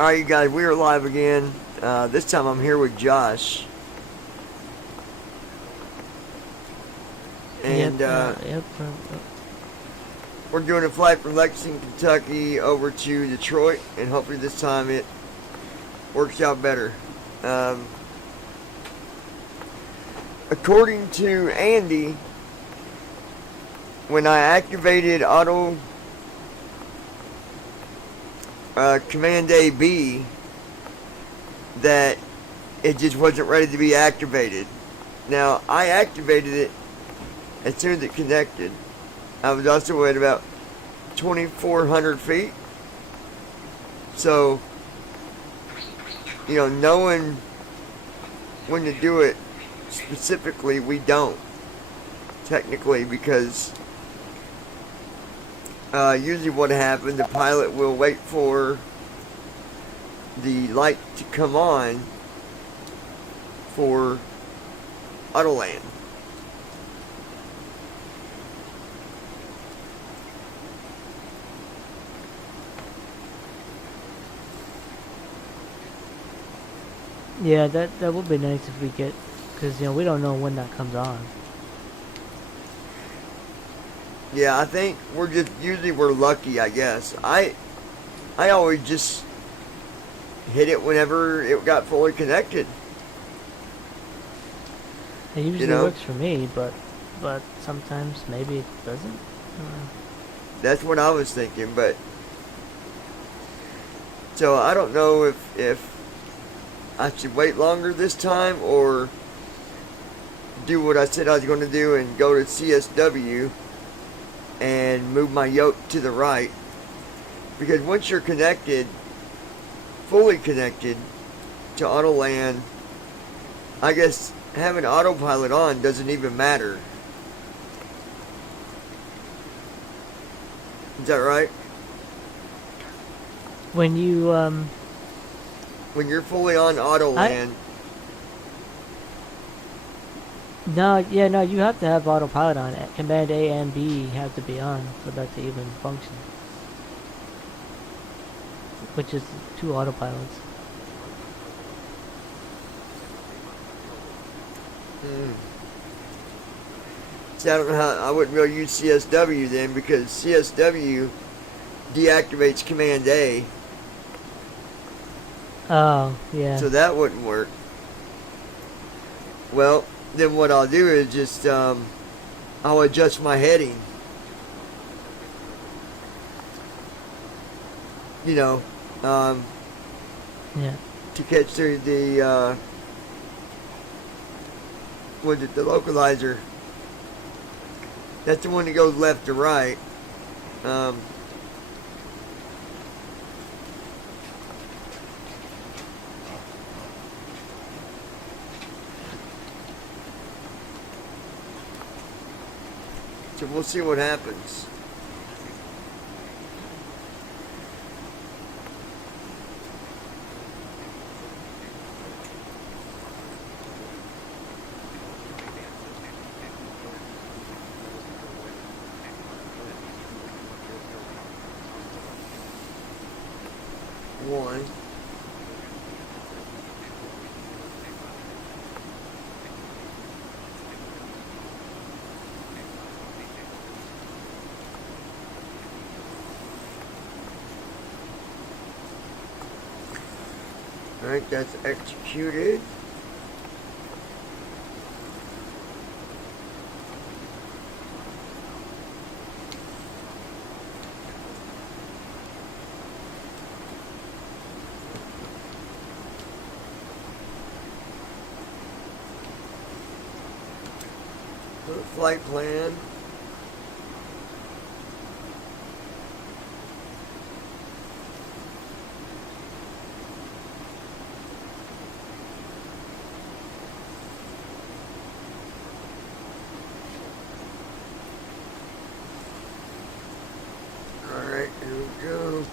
Alright, you guys, we are live again. This time I'm here with Josh. And we're doing a flight from Lexington, Kentucky over to Detroit, and hopefully this time it works out better. According to Andy, when I activated auto Command A-B, that it just wasn't ready to be activated. Now, I activated it as soon as it connected. I was also at about 2,400 feet. So, knowing when to do it specifically, we don't. Technically, because usually what happens, the pilot will wait for the light to come on for auto land. Yeah, that would be nice if we get, because we don't know when that comes on. Yeah, I think we're lucky, I guess. I always just hit it whenever it got fully connected. It usually works for me, but sometimes maybe it doesn't. That's what I was thinking, but so I don't know if I should wait longer this time or do what I said I was going to do and go to CSW and move my yoke to the right, because once you're connected, fully connected to Autoland, I guess having autopilot on doesn't even matter. Is that right? When you when you're fully on Autoland. No, you have to have autopilot on. Command A and B have to be on for that to even function. Which is two autopilots. See, I don't know how, I wouldn't really use CSW then, because CSW deactivates Command A. Oh, yeah. So that wouldn't work. Well, then what I'll do is just, I'll adjust my heading. Yeah. To catch the the localizer. That's the one that goes left to right. So we'll see what happens. One. Alright, that's executed. Flight plan. Alright, here we go.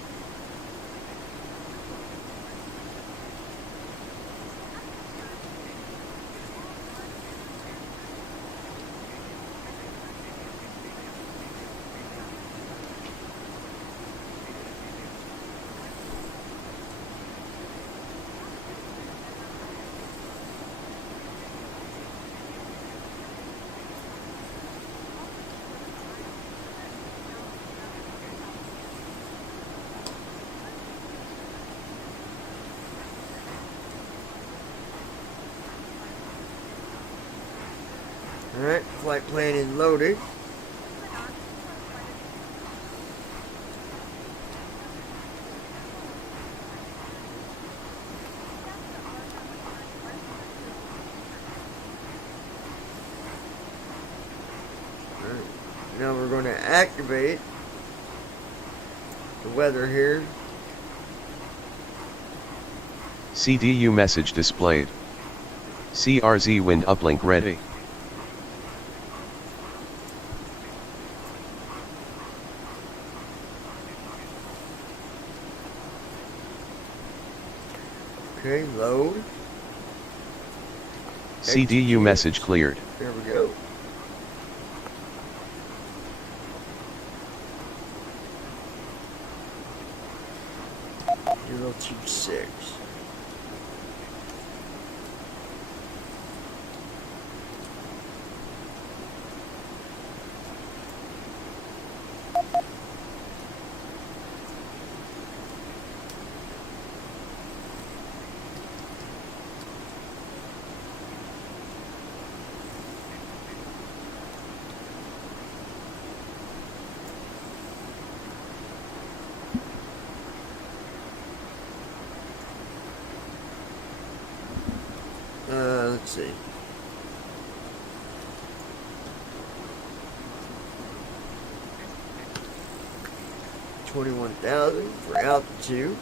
Alright, flight plan is loaded. Alright, now we're going to activate the weather here. CDU message displayed. CRZ wind uplink ready. Okay, load. CDU message cleared. There we go. Zero 26. Let's see. $21,000 for altitude.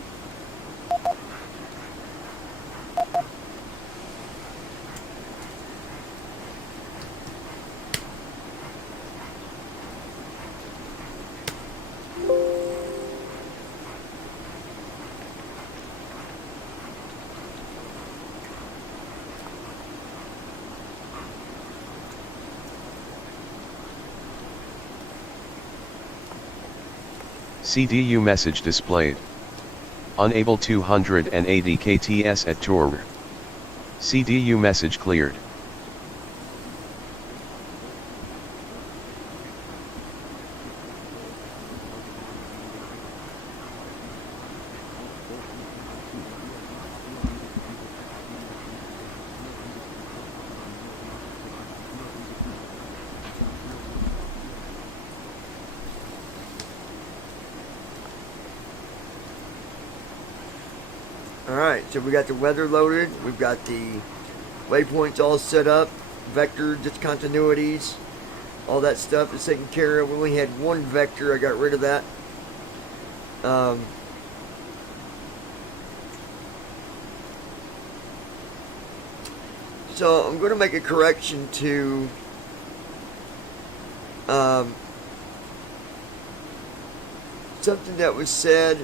CDU message displayed. Unable 280 kts at tour. CDU message cleared. Alright, so we got the weather loaded, we've got the waypoints all set up, vector discontinuities, all that stuff is taken care of. We only had one vector, I got rid of that. So I'm going to make a correction to something that was said.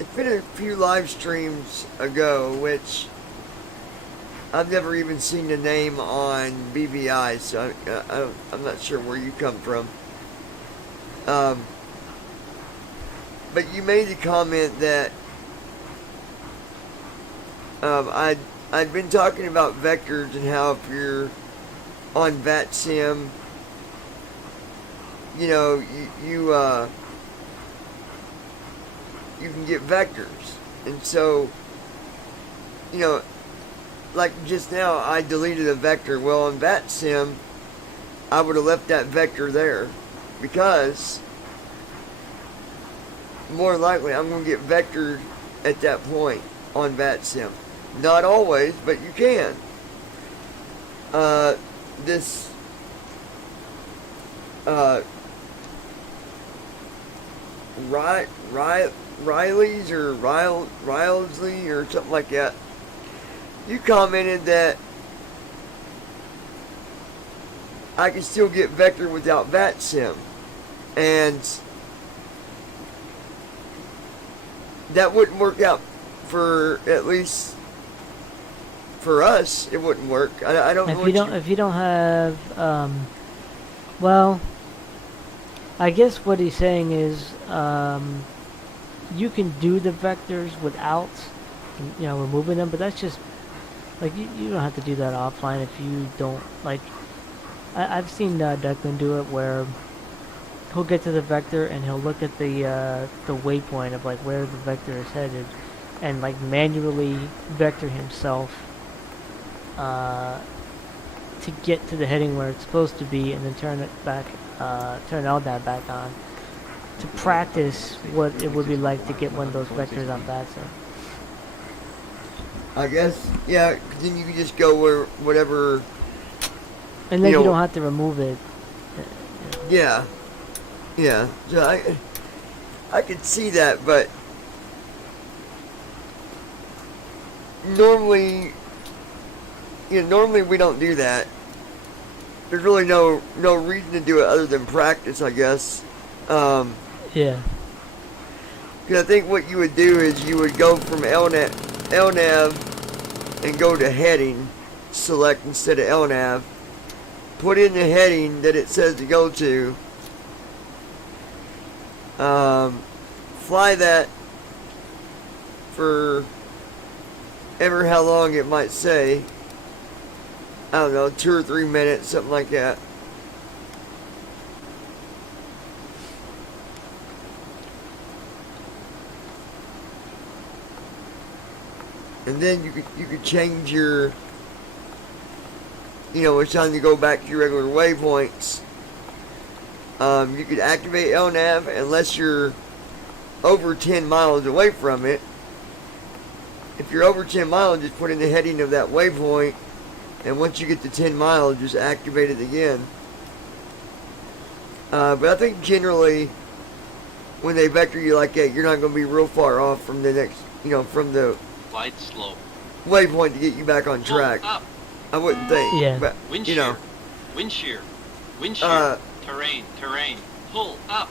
It's been a few live streams ago, which I've never even seen the name on BVI, so I'm not sure where you come from. But you made the comment that I'd been talking about vectors and how if you're on VATSIM, you know, you can get vectors. And so, you know, like just now I deleted a vector. Well, on VATSIM, I would have left that vector there because more likely I'm going to get vectored at that point on VATSIM. Not always, but you can. This Riley's or Rilesley or something like that. You commented that I can still get vector without VATSIM, and that wouldn't work out for, at least for us. It wouldn't work. I don't know. If you don't have, well, I guess what he's saying is, you can do the vectors without, you know, removing them, but that's just, like, you don't have to do that offline if you don't, like, I've seen Declan do it where he'll get to the vector and he'll look at the waypoint of, like, where the vector is headed and, like, manually vector himself to get to the heading where it's supposed to be, and then turn it back, turn LNAV back on to practice what it would be like to get one of those vectors on FATSA. I guess, yeah, 'cause then you can just go where whatever. And then you know- don't have to remove it. Yeah, yeah. So I could see that, but normally, normally we don't do that. There's really no reason to do it other than practice, I guess. Yeah. Because I think what you would do is you would go from LNAV and go to heading, select instead of LNAV, put in the heading that it says to go to, fly that for ever how long it might say. I don't know, 2 or 3 minutes, something like that. And then you could change your, it's time to go back to your regular waypoints. You could activate LNAV unless you're over 10 miles away from it. If you're over 10 miles, just put in the heading of that waypoint, and once you get to 10 miles, just activate it again. But I think generally, when they vector you like that, you're not going to be real far off from the next, from the Glide slope. waypoint to get you back on track. Pull up. I wouldn't think. Yeah. But, Wind shear. Wind shear. Wind shear. Uh, terrain. Pull up.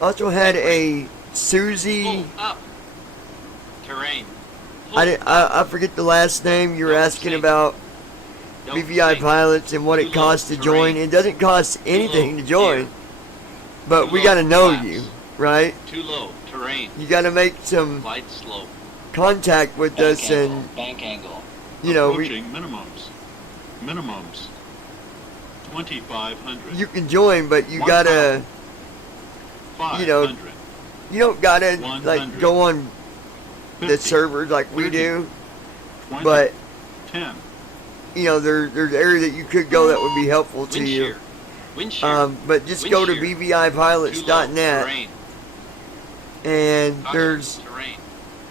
also had a Pull Susie. up. Terrain. Pull I forget the last name. You were Don't asking sink. about Don't BVI sink. pilots and what Too it low costs to terrain. join. It doesn't cost anything to low join, gear. but Too we low got to know flaps. you, right? Too low. Terrain. You got to make some Glide slope. contact with us, and Bank angle. we Approaching minimums 2,500. you can join, but you gotta 500. you don't gotta like 100. go on the 50, servers like we 30, do, 20, but 10. there's areas that you could go that would be helpful to Wind you. shear. Wind shear. But just Wind go to shear. Too low. bvipilots.net, Terrain. and Caution. there's Terrain.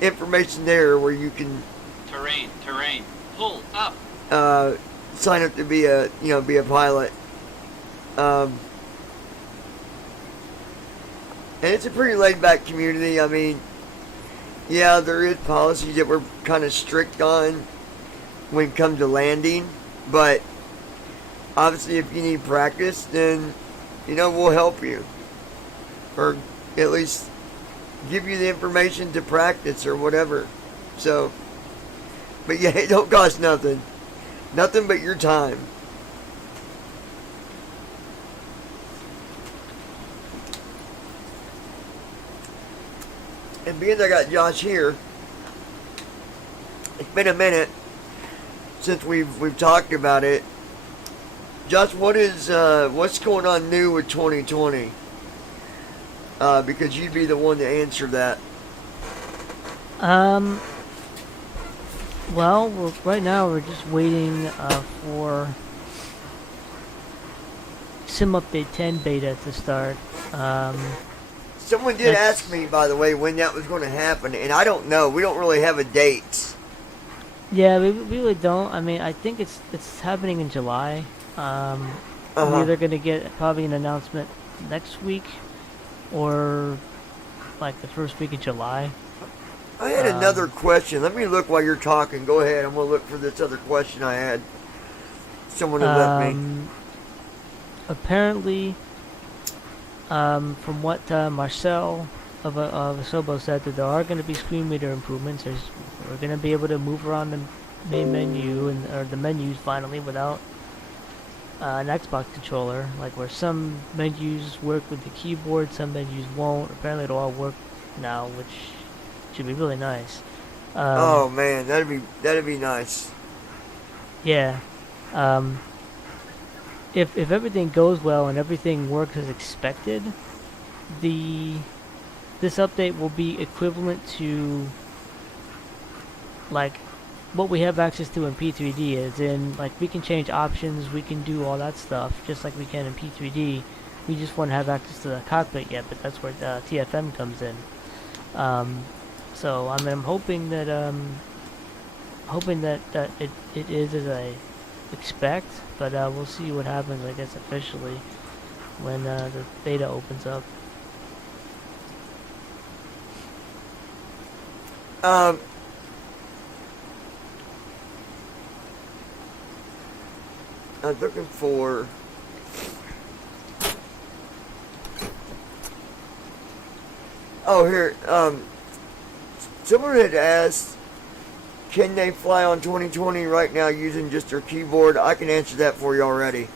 information there where you can Terrain. Pull up. sign up to be a pilot. And it's a pretty laid back community. I mean, yeah, there is policies that we're kind of strict on when it comes to landing, but obviously if you need practice, then we'll help you, or at least give you the information to practice or whatever. So, but yeah, it don't cost nothing but your time. And being I got Josh here, it's been a minute since we've talked about it. Josh, what's going on new with 2020? Because you'd be the one to answer that. Well, right now we're just waiting for Sim Update 10 beta to start. Someone did That's- ask me, by the way, when that was going to happen, and I don't know. We don't really have a date. Yeah, we really don't. I mean, I think it's happening in July. Uh-huh. We're either gonna get probably an announcement next week, or like the first week of July. I had another question. Let me look while you're talking. Go ahead. I'm going to look for this other question I had. Someone had left me. Apparently, from what Marcel of Asobo said, that there are going to be screen reader improvements. We're going to be able to move around the main menu or the menus finally without an Xbox controller. Like where some menus work with the keyboard, some menus won't. Apparently, it'll all work now, which should be really nice. Oh man, that'd be nice. Yeah. If everything goes well and everything works as expected, this update will be equivalent to like what we have access to in P3D is in, like, we can change options, we can do all that stuff, just like we can in P3D. We just won't have access to the cockpit yet, but that's where TFM comes in. So, I mean, I'm hoping that, that it is as I expect, but we'll see what happens, I guess, officially when the beta opens up. I was looking for here, someone had asked, can they fly on 2020 right now using just their keyboard? I can answer that for you already.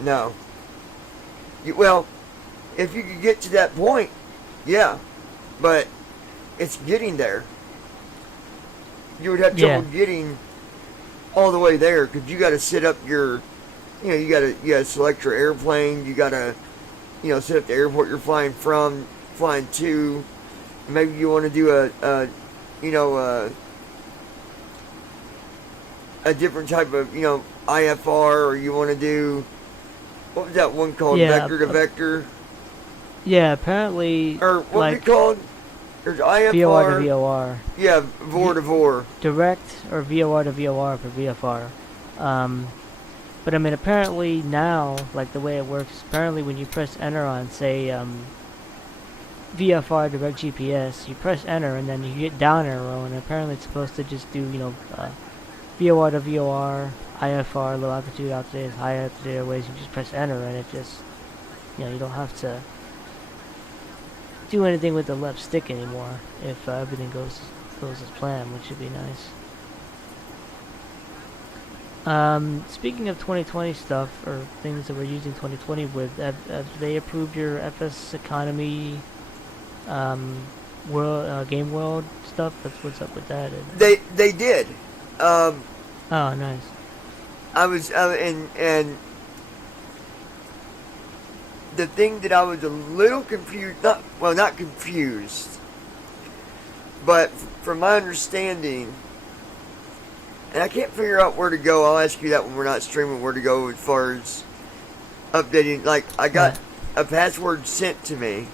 No. Well, if you could get to that point, yeah, but it's getting there. You would have trouble getting all the way there, because you got to set up your, you got to select your airplane. You got to, set up the airport you're flying from, flying to. Maybe you want to do a different type of, IFR, or you want to do, what was that one called? Vector to vector? Yeah, apparently. Or what was it called? There's IFR. VOR to VOR. Yeah, VOR to VOR. Direct or VOR to VOR for VFR. But I mean, apparently now, like the way it works, apparently when you press enter on, say, VFR direct GPS, you press enter and then you get down arrow, and apparently it's supposed to just do, VOR to VOR, IFR, low altitude, high altitude airways. You just press enter and it just, you don't have to do anything with the left stick anymore if everything goes as planned, which should be nice. Speaking of 2020 stuff, or things that we're using 2020 with, have they approved your FS Economy world, Game World stuff? What's up with that? They did. Oh, nice. I was and the thing that I was a little confused, not confused, but from my understanding, and I can't figure out where to go. I'll ask you that when we're not streaming, where to go as far as updating. Like, I got a password sent to me,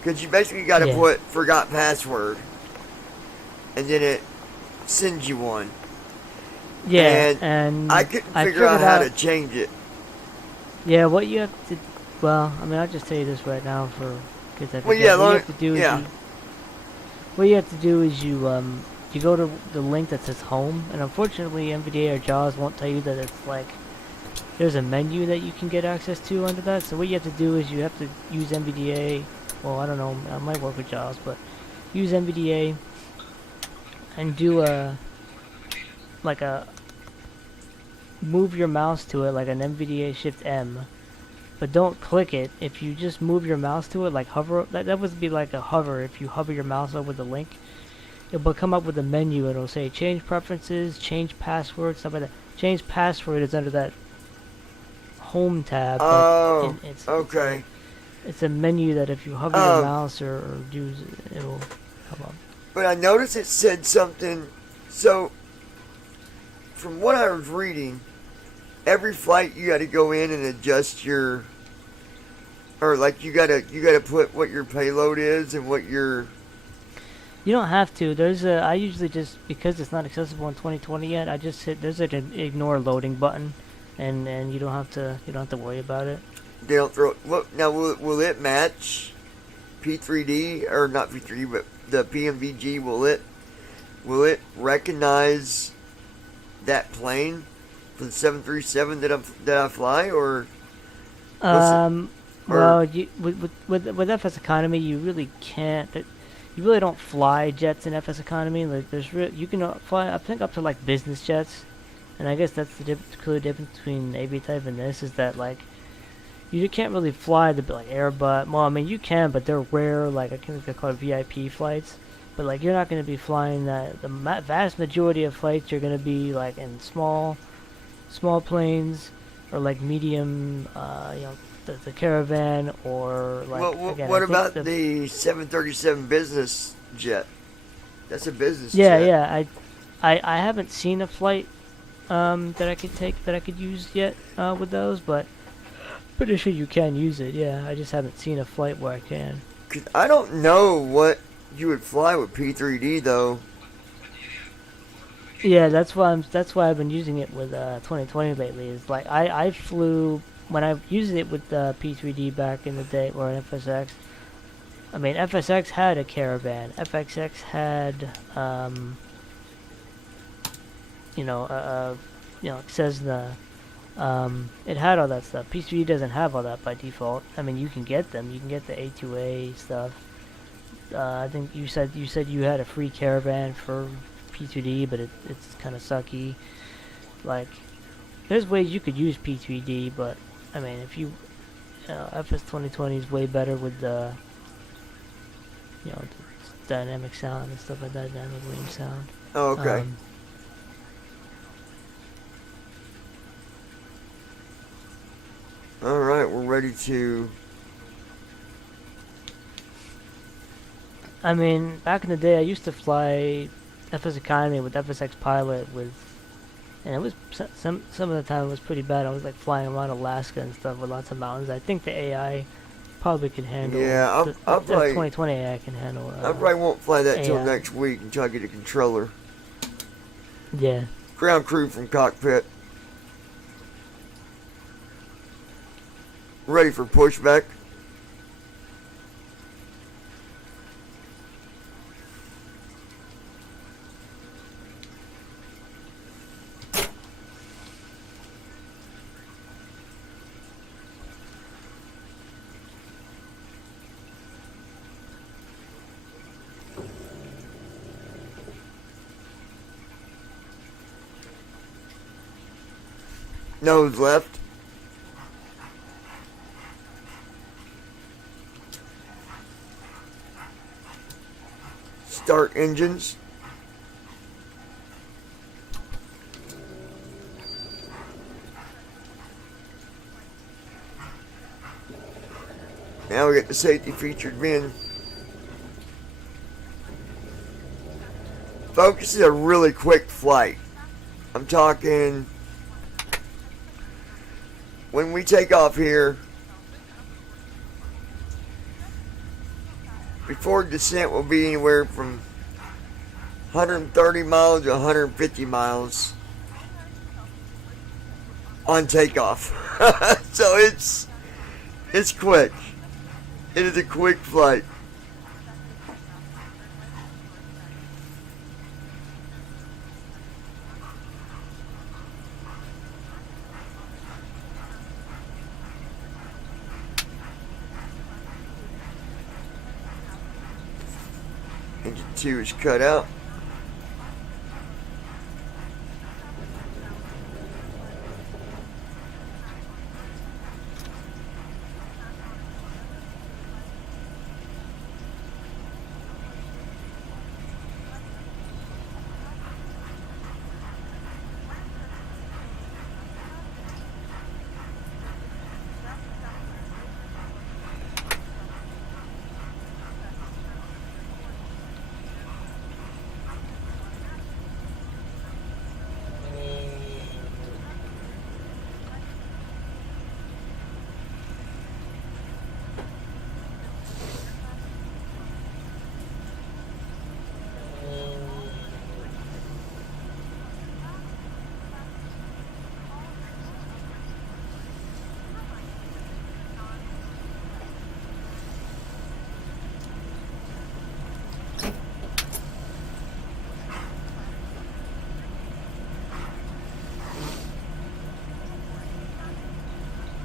because you basically got to put forgot password, and then it sends you one. Yeah, and I couldn't figure out how to change it. Yeah, what you have to, well, I mean, I'll just tell you this right now because I forget. Well, yeah, what you have to do yeah. is what you have to do is you go to the link that says home, and unfortunately NVDA or JAWS won't tell you that it's like there's a menu that you can get access to under that. So what you have to do is you have to use NVDA. Well, I don't know, I might work with JAWS, but use NVDA and do move your mouse to it like an NVDA Shift M, but don't click it. If you just move your mouse to it, like hover, that would be like a hover. If you hover your mouse over the link, it will come up with a menu. It'll say change preferences, change password, stuff like that. Change password is under that home tab. Oh, okay. It's a menu that if you hover your mouse or do, it will come up. But I noticed it said something. So, from what I was reading, every flight you got to go in and adjust your, or like you gotta put what your payload is and what your. You don't have to. I usually just, because it's not accessible in 2020 yet, I just hit, there's an ignore loading button, and you don't have to worry about it. They don't throw. Now will it match P3D, or not P3D, but the PMVG? Will it recognize that plane for the 737 that I fly, or? Well, with FS Economy, you really can't. You really don't fly jets in FS Economy. Like, you can fly, I think, up to like business jets, and I guess that's the clear difference between AB type and this, is that like you can't really fly the like Airbus. Well, I mean you can, but they're rare. Like I think they're called VIP flights. But like you're not going to be flying that. The vast majority of flights you're going to be like in small planes, or like medium, the Caravan, or like. Well, again, what about the 737 business jet? That's a business jet. Yeah, I haven't seen a flight that I could take that I could use yet with those, but pretty sure you can use it. Yeah, I just haven't seen a flight where I can. 'Cause I don't know what you would fly with P3D though. Yeah, that's why I've been using it with 2020 lately. Is like I flew when I used it with P3D back in the day or an FSX. I mean, FSX had a Caravan. FXX had Cessna. It had all that stuff. P3D doesn't have all that by default. I mean, you can get them. You can get the A2A stuff. I think you said you had a free Caravan for P2D, but it's kind of sucky. Like, there's ways you could use P3D, but I mean, if you FS 2020 is way better with the the dynamic sound and stuff like that, dynamic range sound. Oh, okay. All right, we're ready to. I mean, back in the day, I used to fly FS Economy with FSX Pilot and it was some of the time it was pretty bad. I was like flying around Alaska and stuff with lots of mountains. I think the AI probably can handle. Yeah, I'll the probably 2020 AI can handle. I probably won't fly that till AI. next week until I get a controller. Yeah. Ground crew from cockpit. Ready for pushback. Nose left. Start engines. Now we get the safety featured VIN. Folks, this is a really quick flight. I'm talking when we take off here, before descent will be anywhere from 130 miles to 150 miles on takeoff. So it's quick. It is a quick flight. Engine 2 is cut out.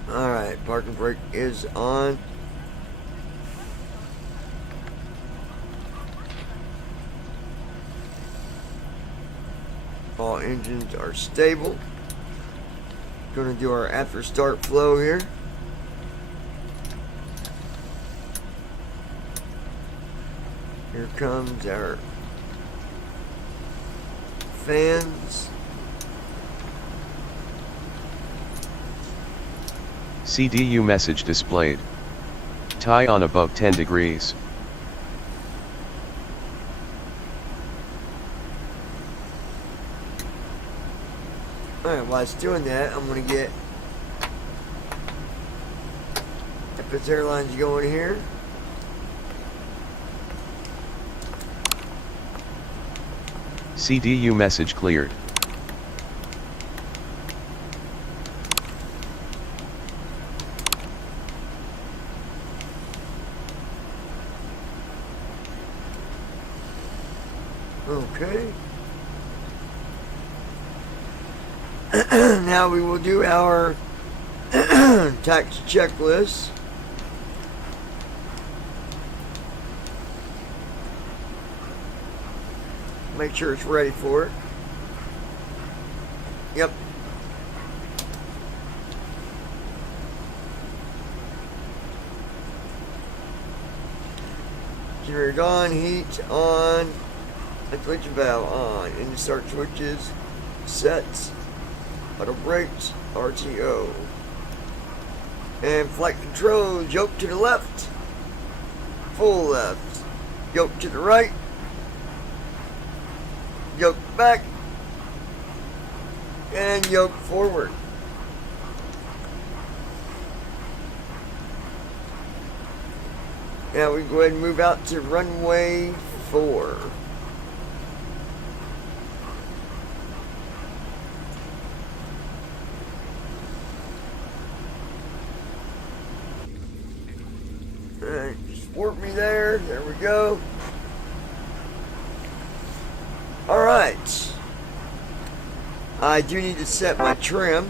Alright, parking brake is on. All engines are stable. Gonna do our after start flow here. Here comes our fans. CDU message displayed. Tie on above 10 degrees. Alright, while it's doing that, I'm gonna get Epis Airlines going here. CDU message cleared. Okay. Now we will do our tax checklist. Make sure it's ready for it. Yep. Generator on, heat on, ventilation valve on, engine start switches, sets, auto brakes, RTO. And flight controls, yoke to the left, full left, yoke to the right, yoke back, and yoke forward. Now we go ahead and move out to runway 4. Alright, just warp me there. There we go. Alright. I do need to set my trim.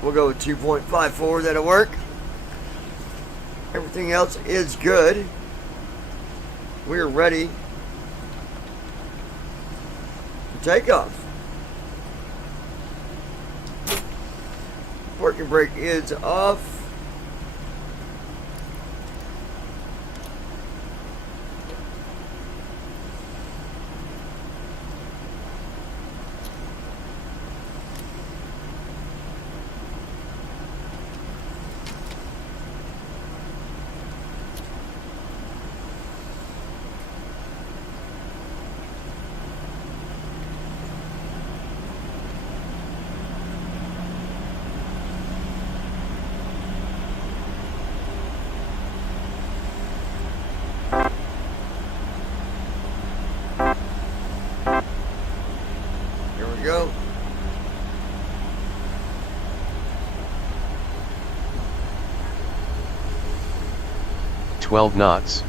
We'll go with 2.54, that'll work. Everything else is good. We're ready for takeoff. Parking brake is off. Go. $12 knots,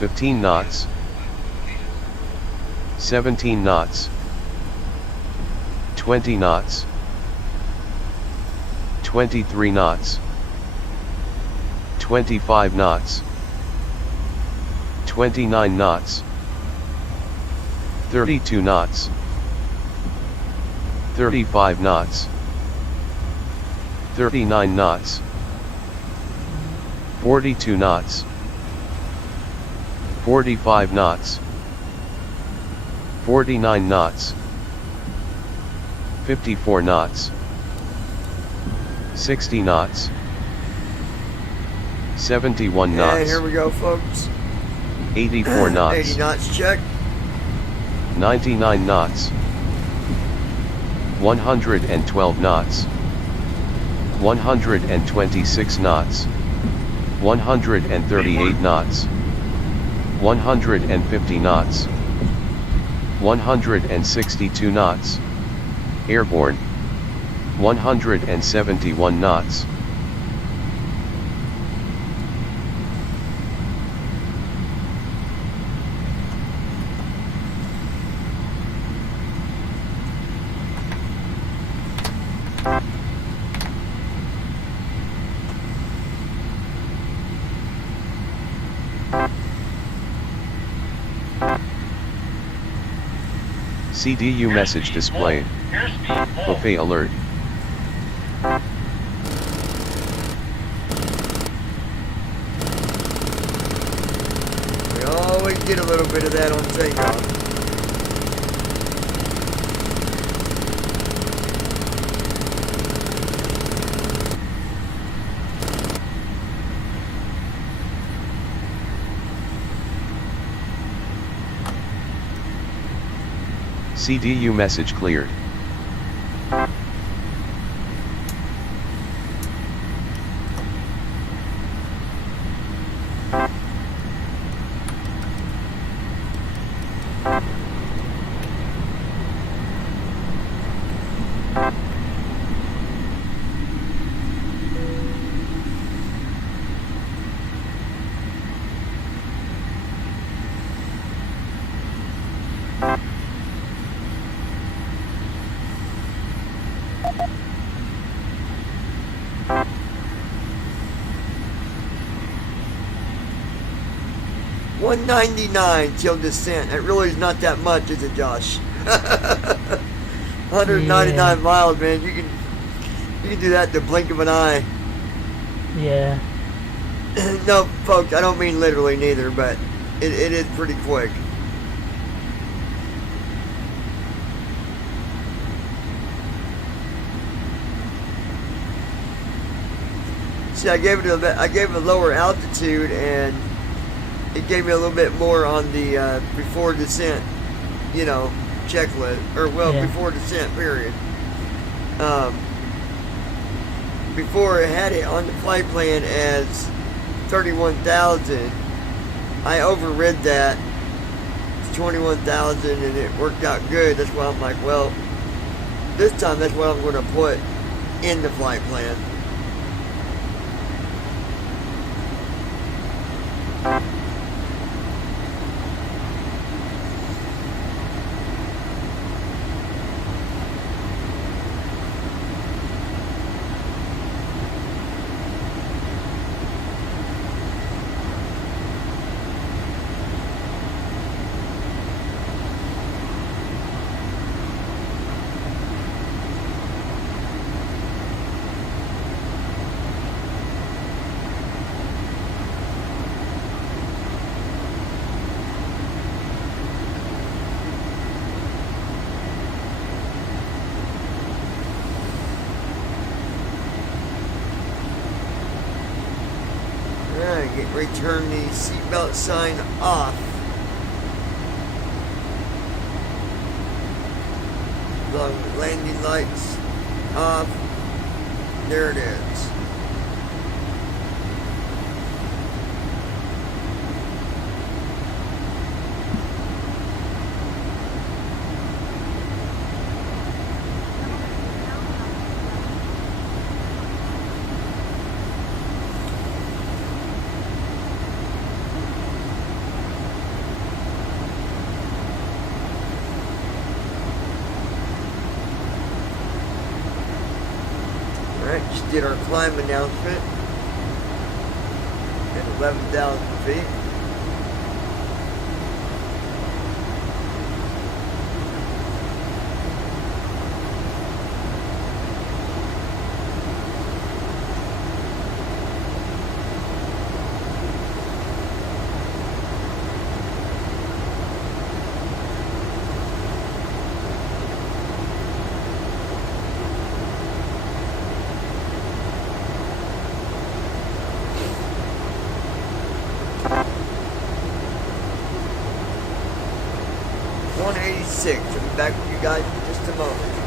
15 knots, 17 knots, 20 knots, 23 knots, 25 knots, 29 knots, 32 knots, 35 knots, 39 knots, 42 knots, 45 knots, 49 knots, 54 knots, 60 knots, 71 knots, And here we go, folks. 84 knots, 80 knots check. 99 knots, 112 knots, 126 knots, 138 knots, 150 knots, 162 knots, airborne, 171 knots. CDU message displayed. Buffet alert. We always get a little bit of that on takeoff. CDU message cleared. $199 till descent. It really is not that much, is it, Josh? 199 Yeah. miles, man. You can do that in the blink of an eye. Yeah. No, folks, I don't mean literally neither, but it is pretty quick. See, I gave it a lower altitude, and it gave me a little bit more on the before descent, checklist, or Yeah. before descent period. Before it had it on the flight plan as 31,000, I overrid that to 21,000, and it worked out good. That's why I'm like, well, this time that's what I'm going to put in the flight plan. Return the seatbelt sign off. Along with landing lights off. There it is. Alright, just did our climb announcement at 11,000 feet. 26. I'll be back with you guys in just a moment.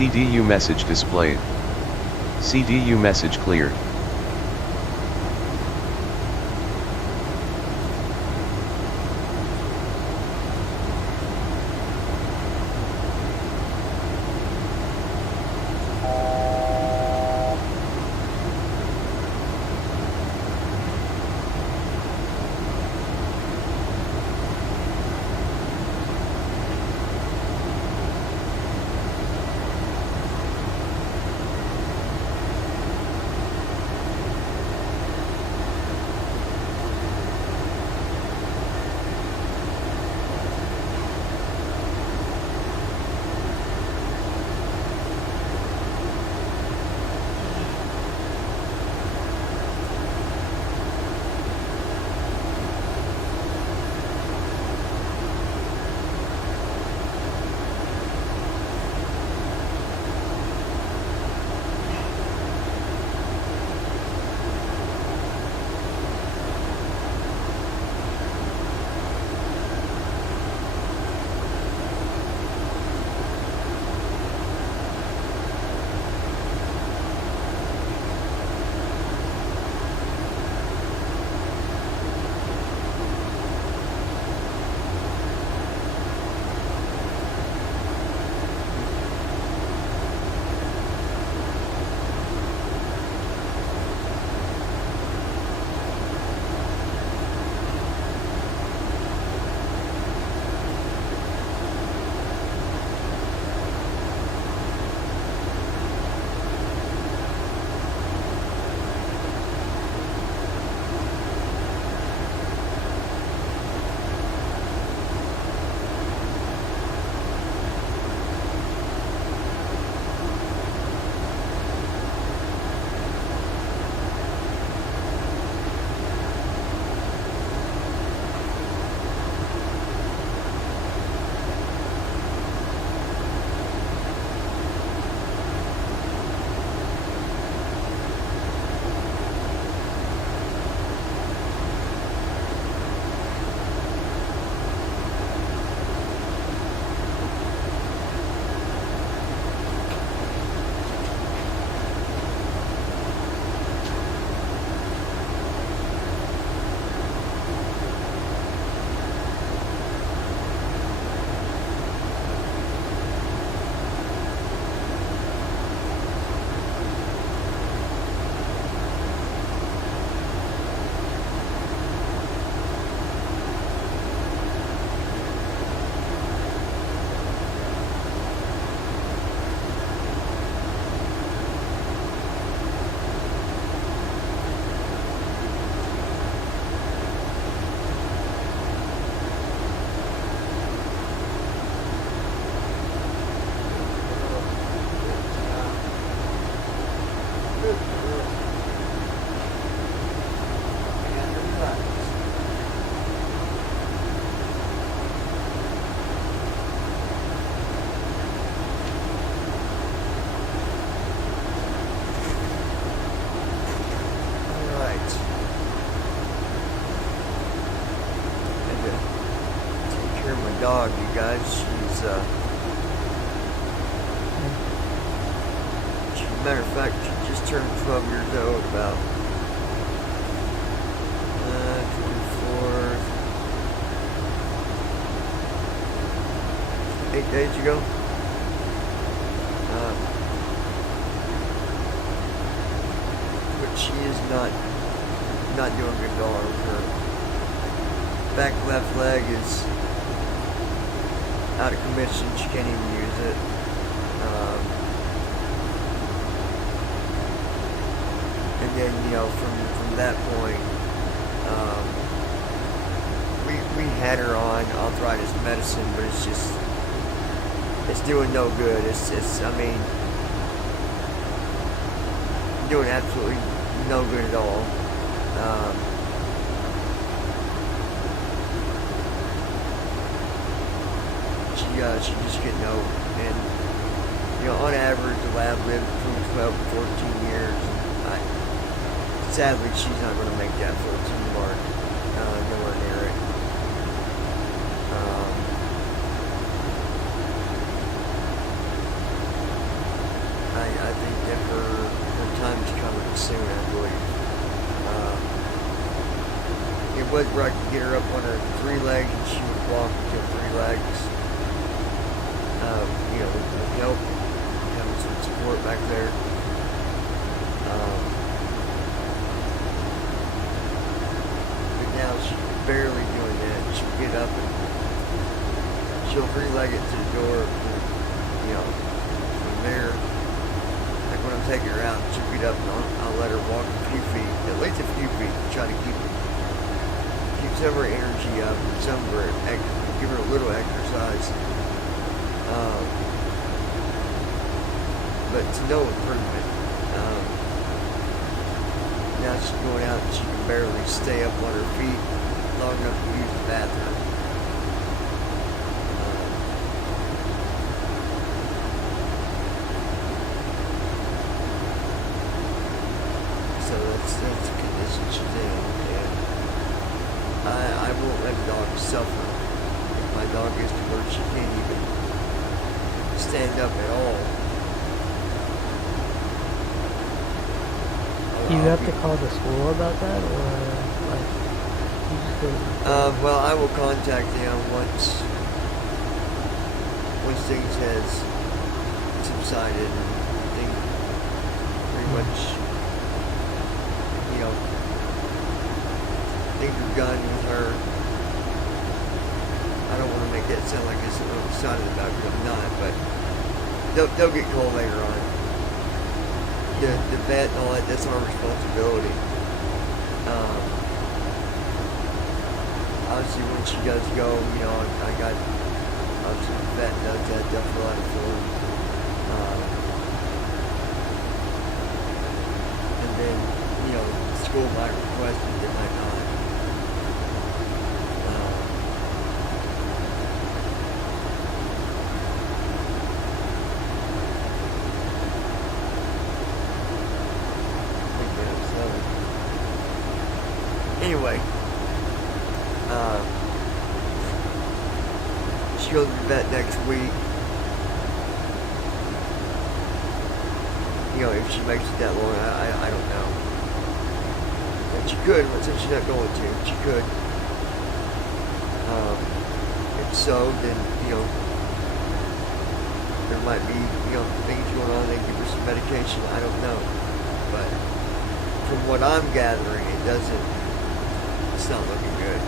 CDU message displayed. CDU message cleared. dog, you guys. She's matter of fact, she just turned 12 years old about 24, 8 days ago. But she is not doing good at all. Her back left leg is out of commission. She can't even use it. And then, from that point, we had her on arthritis medicine, but it's doing no good. Doing absolutely no good at all. She just getting old, and on average, the lab lives between 12 and 14 years. Sadly, she's not going to make that 14 mark, nowhere near it. I think that her time is coming soon, I believe. It was where I could get her up on her 3 legs and she would walk until 3 legs. With help, having some support back there. But now she's barely doing that. She'll get up and she'll 3-leg it to the door. From there, like when I'm taking her out, she'll get up and I'll let her walk a few feet, at least a few feet, try to keep some of her energy up and some of her, give her a little exercise. But it's no improvement. Now she's going out and she can barely stay up on her feet long enough to use the bathroom. So that's the condition she's in. And I won't let a dog suffer. If my dog gets to where she can't even stand up at all. Do you have to call the school about that, or like you just go? Well, I will contact them once things has subsided and things pretty much, things are done with her. I don't want to make that sound like I'm a little excited about it, 'cause I'm not, but they'll get called later on. The vet and all that, that's our responsibility. Obviously when she does go, I got, obviously the vet does that, they'll fill out a form. And then, the school might request it, they might not. Anyway, she goes to the vet next week. If she makes it that long, I don't know. And she could, but since she's not going to, she could. If so, then, there might be, things going on, they give her some medication, I don't know. But from what I'm gathering, it's not looking good.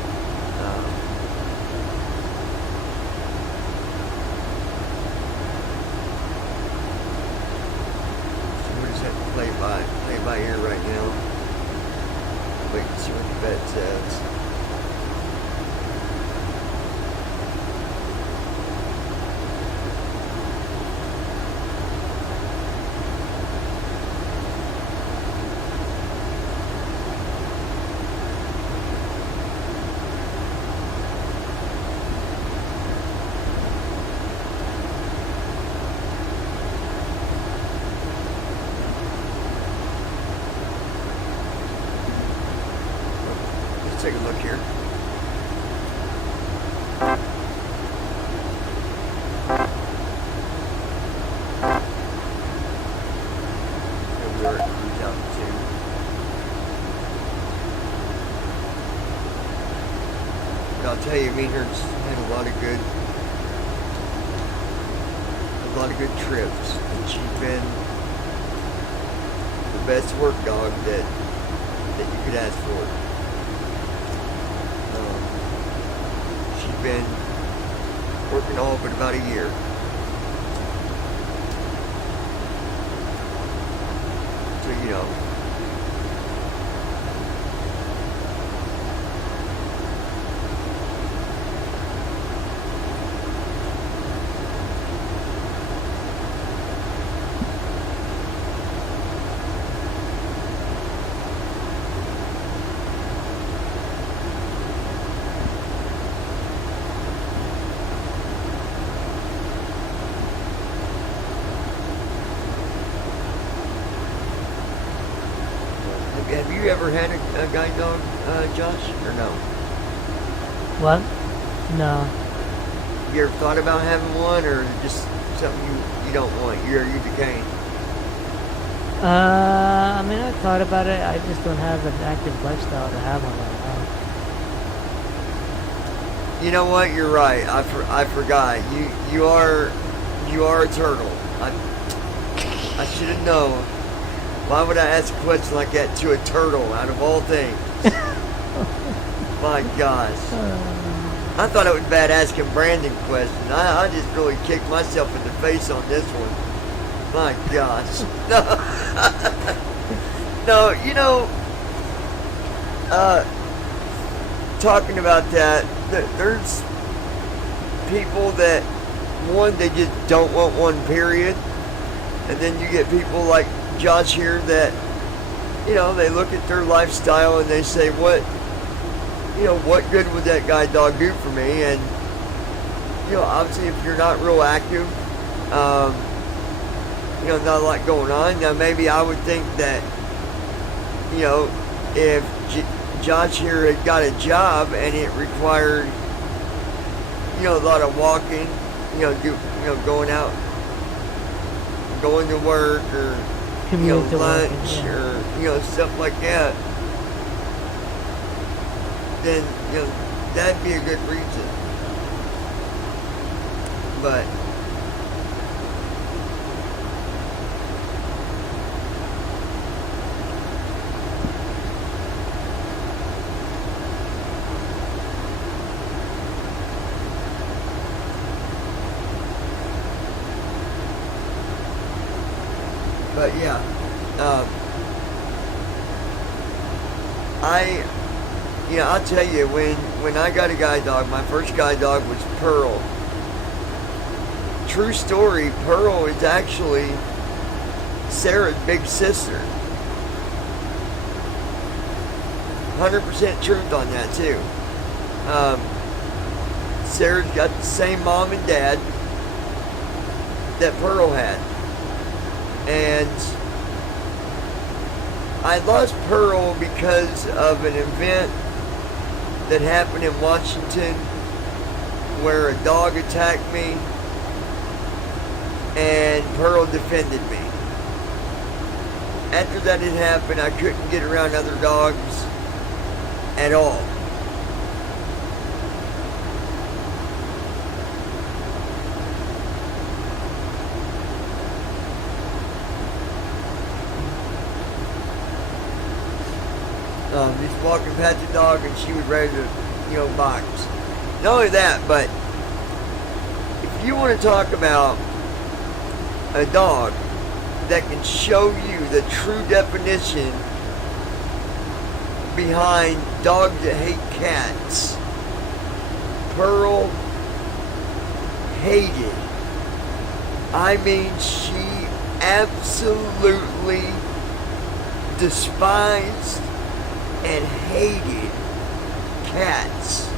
So we just have to play by ear right now. Wait and see what the vet says. Take a look tell you, me and her had a lot of good trips, and she's been the best work dog that you could ask for. She's been working all but about a year. So, you know. Have you ever had a guide dog, Josh, or no? What? No. You ever thought about having one, or just something you don't want? You decaying? I mean, I thought about it. I just don't have an active lifestyle to have one right You know what? You're right. I forgot. You are a turtle. I should have known. Why would I ask a question like that to a turtle out of all things? My gosh. I thought it was bad asking Brandon questions. I just really kicked myself in the face on this one. My gosh. No, you know, talking about that, there's people that, one, they just don't want one, period. And then you get people like Josh here that, you know, they look at their lifestyle and they say, what good would that guide dog do for me? And, you know, obviously if you're not real active, you know, not a lot going on, now maybe I would think that, you know, if Josh here had got a job and it required, you know, a lot of walking, going out, going to work, or Commute to work, lunch, yeah. or stuff like that, then that'd be a good reason. But yeah, I'll tell you, when I got a guide dog, my first guide dog was Pearl. True story, Pearl is actually Sarah's big sister. 100% truth on that too. Sarah's got the same mom and dad that Pearl had. And I lost Pearl because of an event that happened in Washington where a dog attacked me and Pearl defended me. After that had happened, I couldn't get around other dogs at all. Just walking past the dog and she was ready to, box. Not only that, but if you want to talk about a dog that can show you the true definition behind dogs that hate cats, Pearl hated. I mean, she absolutely despised and hated cats.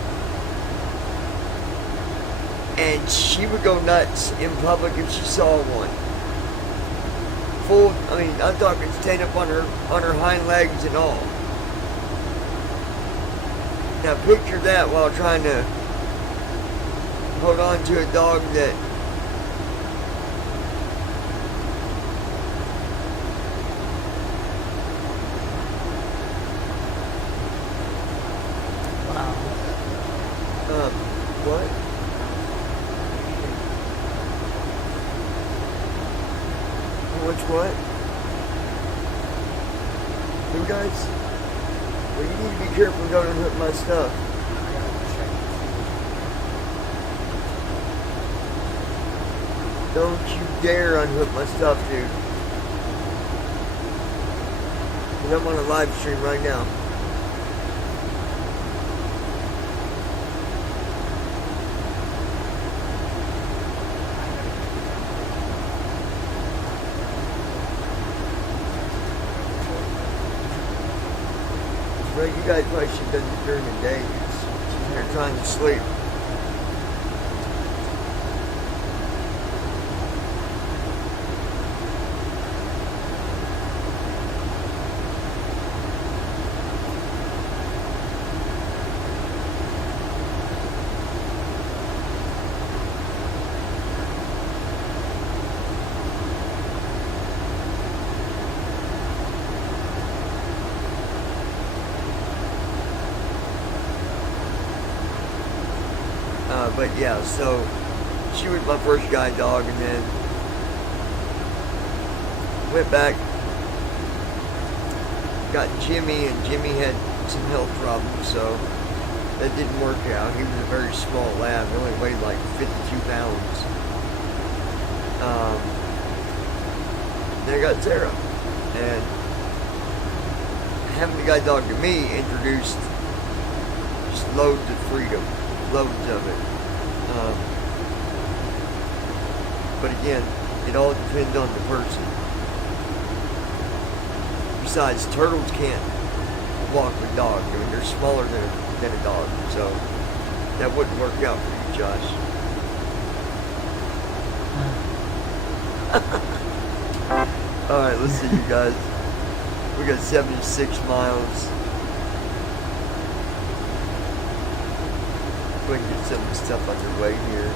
And she would go nuts in public if she saw one. I'm talking stand up on her hind legs and all. Now picture that while trying to hold on to a dog that what's what? Who guys? Well, you need to be careful, don't unhook my stuff. Don't you dare unhook my stuff, dude. 'Cause I'm on a live stream right now. Well, you guys probably should have done it during the day. They're trying to sleep. But yeah, so she was my first guide dog, and then went back, got Jimmy, and Jimmy had some health problems, so that didn't work out. He was a very small lab, he only weighed like 52 pounds. Then I got Sarah, and having the guide dog to me introduced just loads of freedom, loads of it. But again, it all depends on the person. Besides, turtles can't walk with dogs. I mean, they're smaller than a dog, so that wouldn't work out for you, Josh. Alright, let's see, you guys. We got 76 miles. Go ahead and get some of the stuff underway here.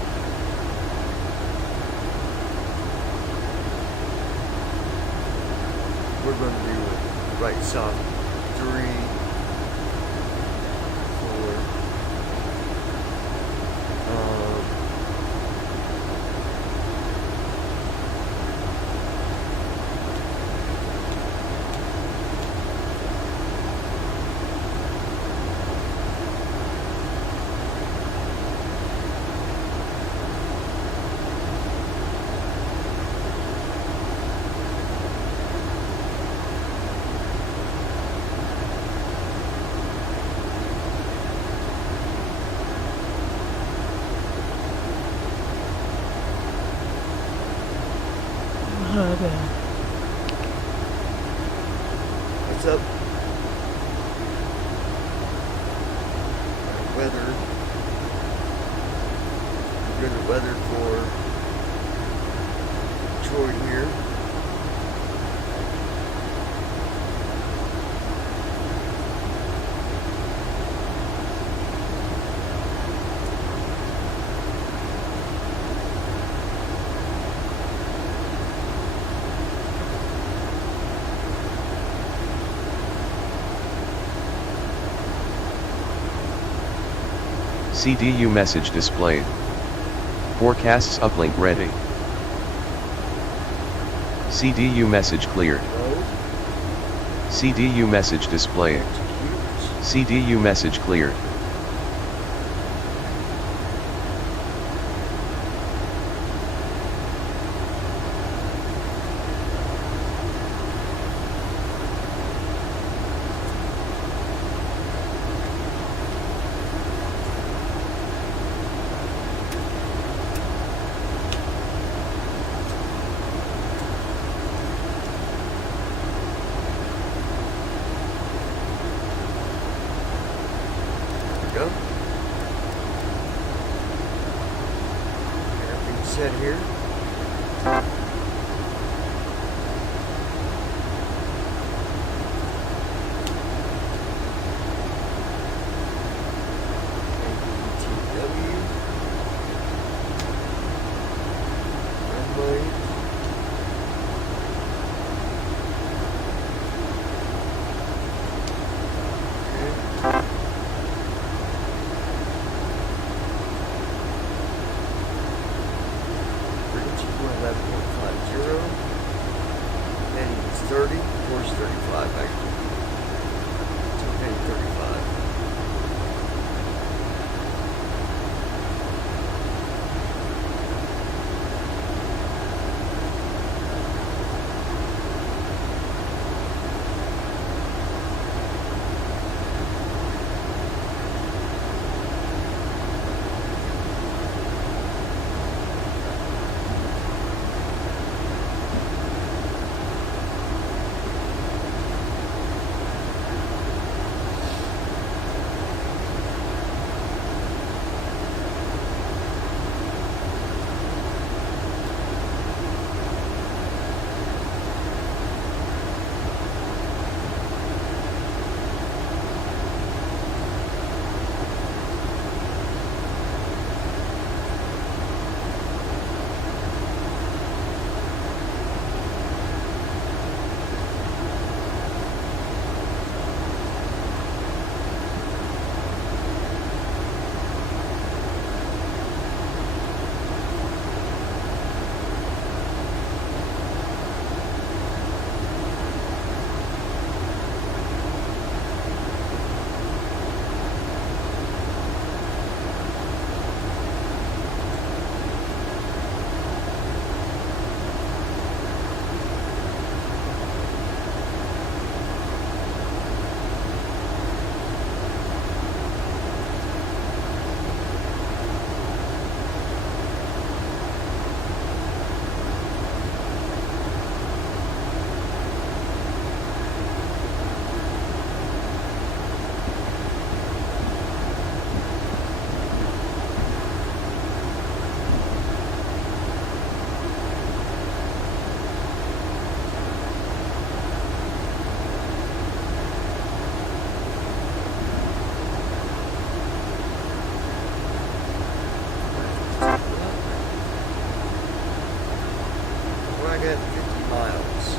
We're going to do a right soft 3, What's up? Weather. Good weather for Detroit here. CDU message displayed. Forecasts uplink ready. CDU message cleared. Hello? CDU message displayed. CDU message cleared. Go. Everything's set here. ATW. Runway. Okay. 30, or is 35 actually? It's okay, 35. Right at 50 miles.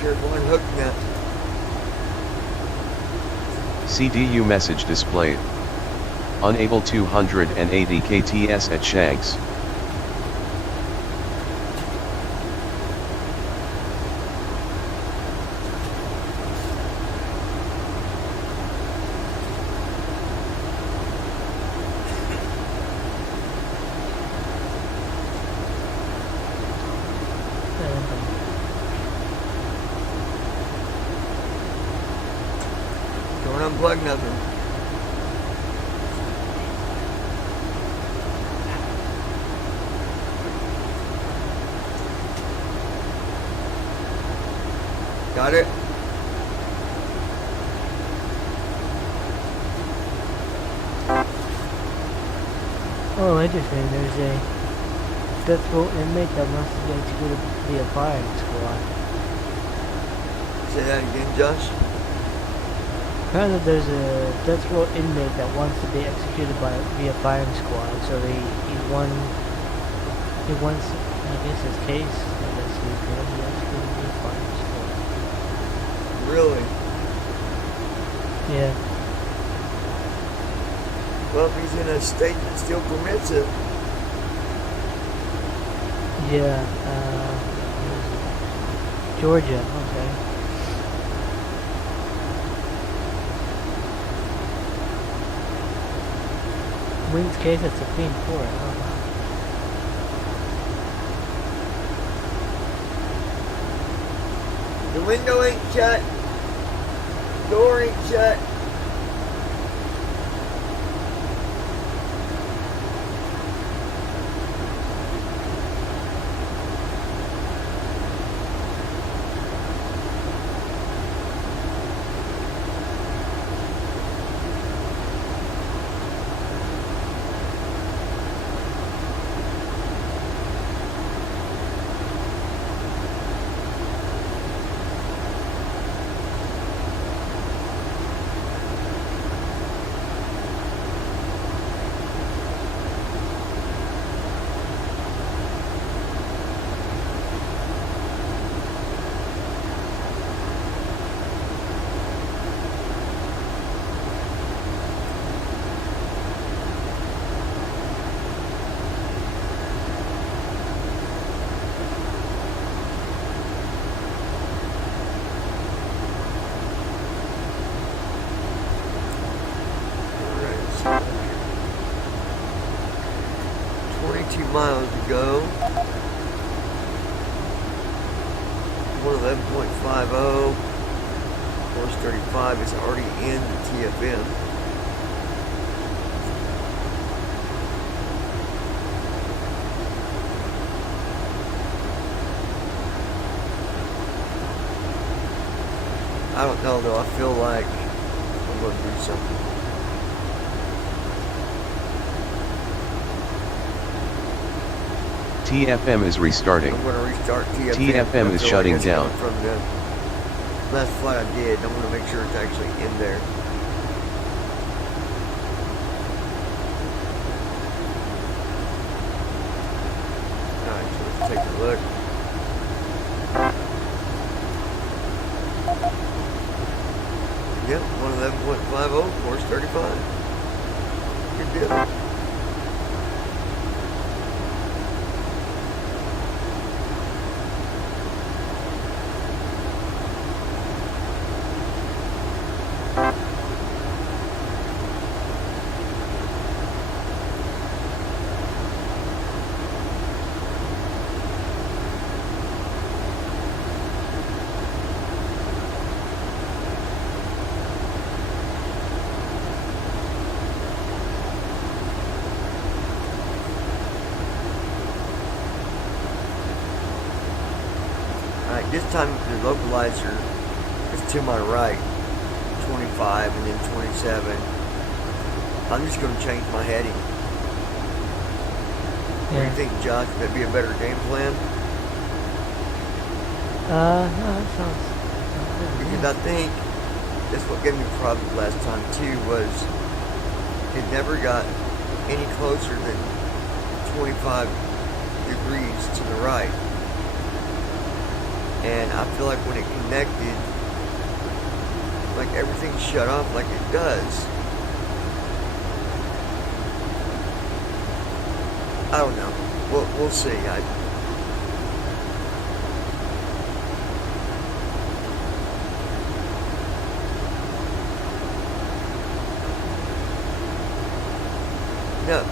Careful on hook net. CDU message displayed. Unable 280 KTS at Shags. unplug nothing. Got it? Oh, interesting. There's a death row inmate that wants to be executed via firing squad. Say that again, Josh. Apparently there's a death row inmate that wants to be executed via firing squad, so he wants, I guess, his case. I guess he's going to be executed via firing squad. Really? Yeah. Well, if he's in a state that still permits it. Yeah, Georgia, okay. Wins case at Supreme Court, oh wow. The window ain't shut. Door ain't shut. Alright, so 22 miles to go. 111.50. Course 35 is already in the TFM. I don't know though, I feel like I'm going to do something. TFM is restarting. I'm going to restart TFM. TFM is shutting down. From the last flight I did, I'm going to make sure it's actually in there. Alright, so let's take a look. Yep, 111.50, course 35. Good deal. Alright, this time the localizer is to my right, 25 and then 27. I'm just going to change my heading. What do you Yeah. think, Josh? Would that be a better game plan? No, that sounds good. Because I think that's what gave me problems last time too, was it never got any closer than 25 degrees to the right. And I feel like when it connected, like everything shut off like it does. I don't know. We'll see. Now,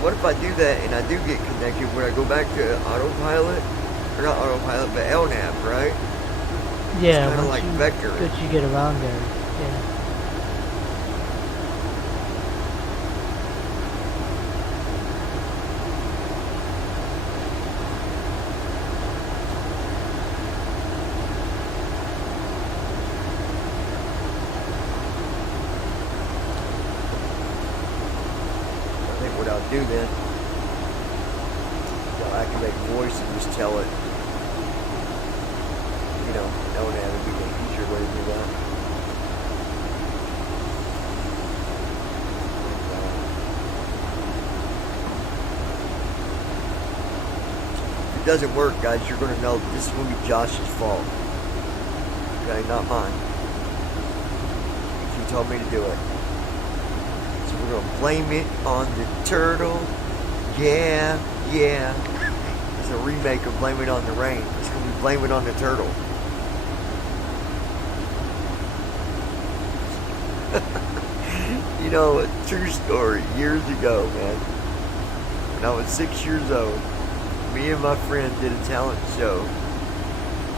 what if I do that and I do get connected? Would I go back to autopilot? Or not autopilot, but LNAV, right? Yeah, kinda once like you, vector. once you get around there, yeah. do then. They'll activate voice and just tell it. You know, that would have to be the easier way to do that. If it doesn't work, guys, you're going to know that this is going to be Josh's fault. Okay, not mine. He told me to do it. So we're going to blame it on the turtle. Yeah, yeah. It's a remake of Blame It on the Rain. It's going to be Blame It on the Turtle. You know, a true story, years ago, man. When I was 6 years old, me and my friend did a talent show.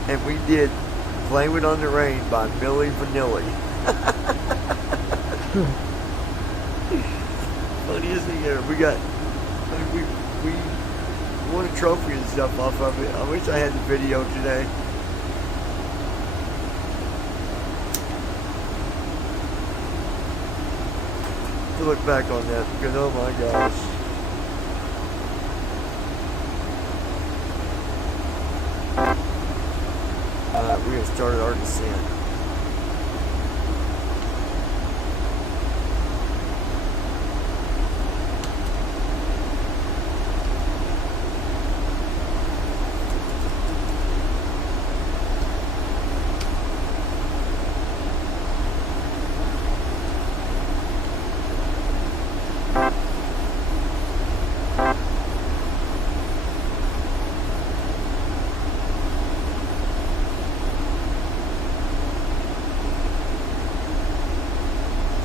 And we did Blame It on the Rain by Milli Vanilli. Funniest thing ever. We got, we won a trophy and stuff off of it. I wish I had the video today. To look back on that because oh my gosh. We have started our descent.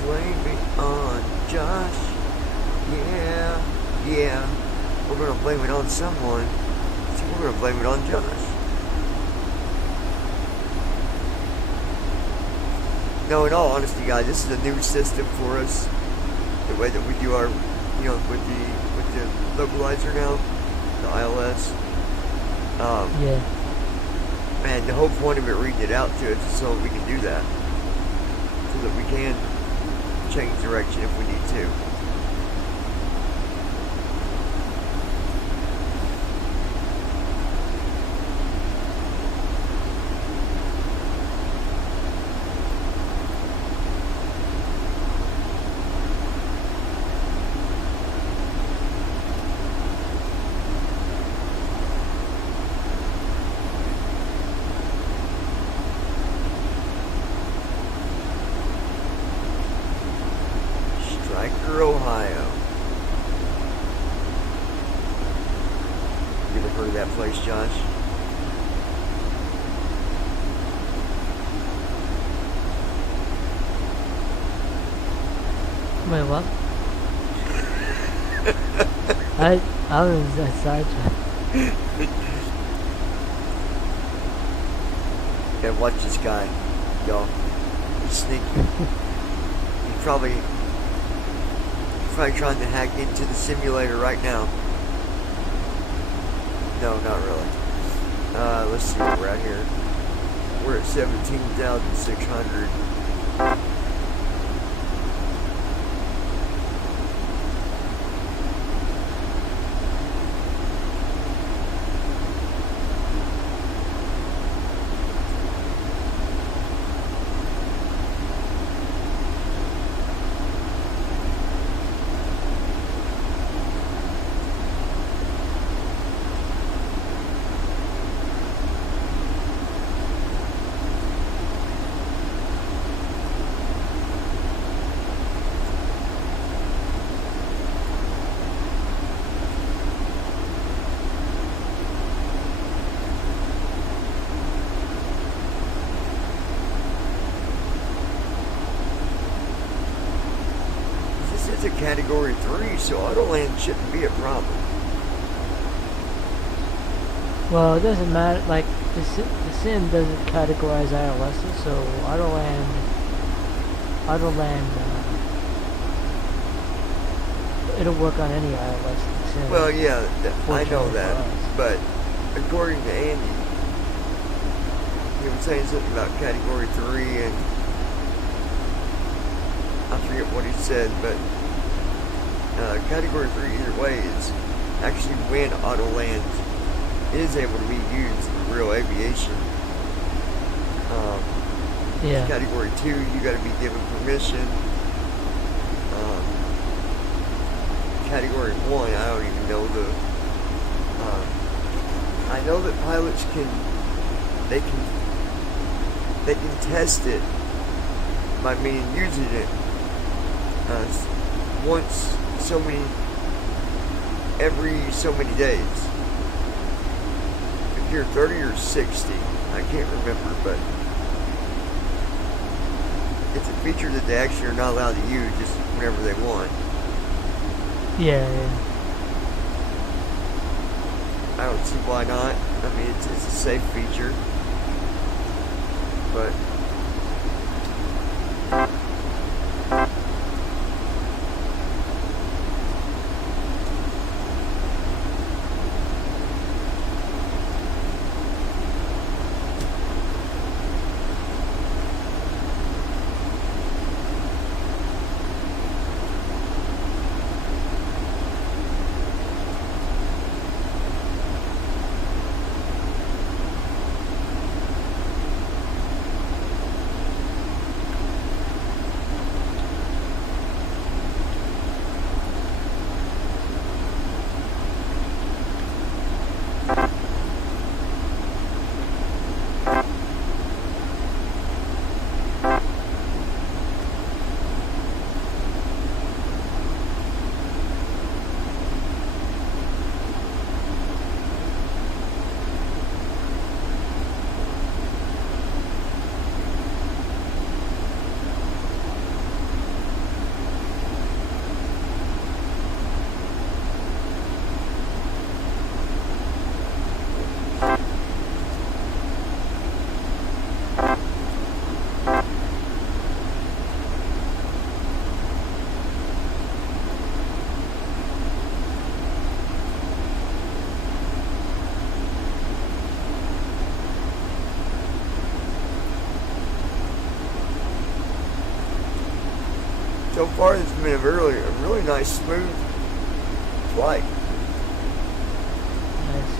Blame it on Josh. Yeah, yeah. We're gonna blame it on someone. So we're gonna blame it on Josh. No, in all honesty, guys, this is a new system for us. The way that we do our, you know, with the localizer now, the ILS. Yeah. Man, the whole point of it reading it out to us is so we can do that, so that we can change direction if we need to. Stryker, Ohio. You ever heard of that place, Josh? Wait, what? I was sidetracked. Yeah, watch this guy, y'all. He's sneaky. He's probably trying to hack into the simulator right now. No, not really. Let's see where we're at here. We're at 17,600. This is a Category 3, so Autoland shouldn't be a problem. Well, it doesn't matter. Like the sim doesn't categorize ILSs, so Autoland, it'll work on any ILS in the sim. Well, yeah, I know Fortunately for that, us. but according to Andy, he was saying something about Category 3, and I forget what he said, but Category 3 either way is actually when Autoland is able to be used in real aviation. Yeah. Category 2, you got to be given permission. Category 1, I don't even know the. I know that pilots they can test it by meaning using it once every so many days. If you're 30 or 60, I can't remember, but it's a feature that they actually are not allowed to use just whenever they want. Yeah. I don't see why not. I mean, it's a safe feature, but so far it's been a really nice, smooth flight. Nice.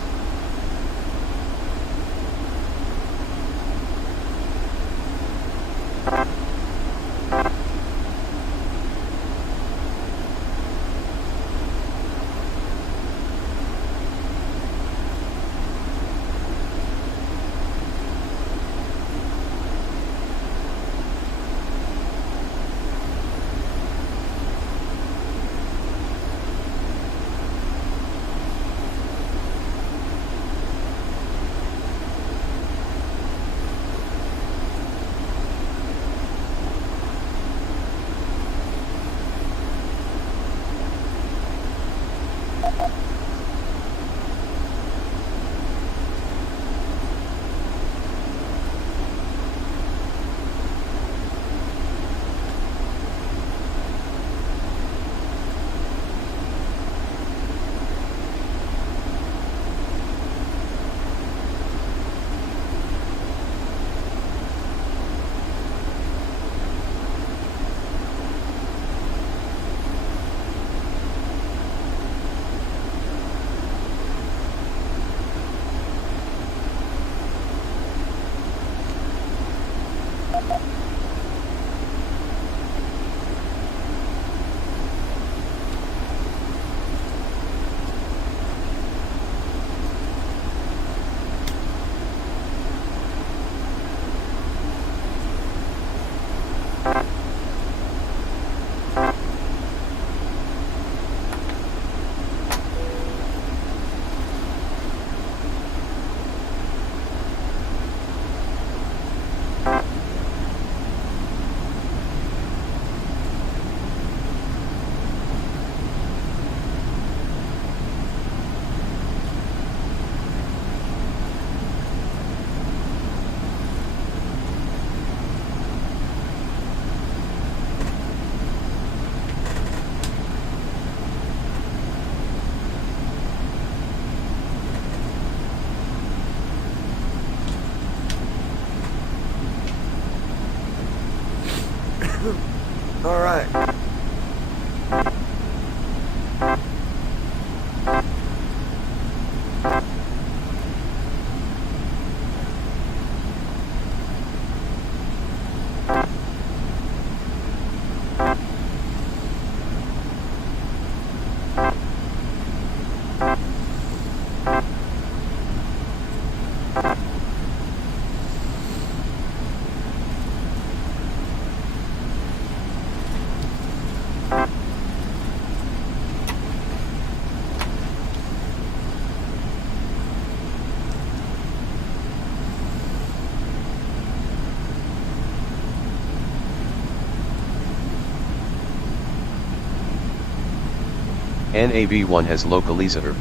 NAV1 has localizer.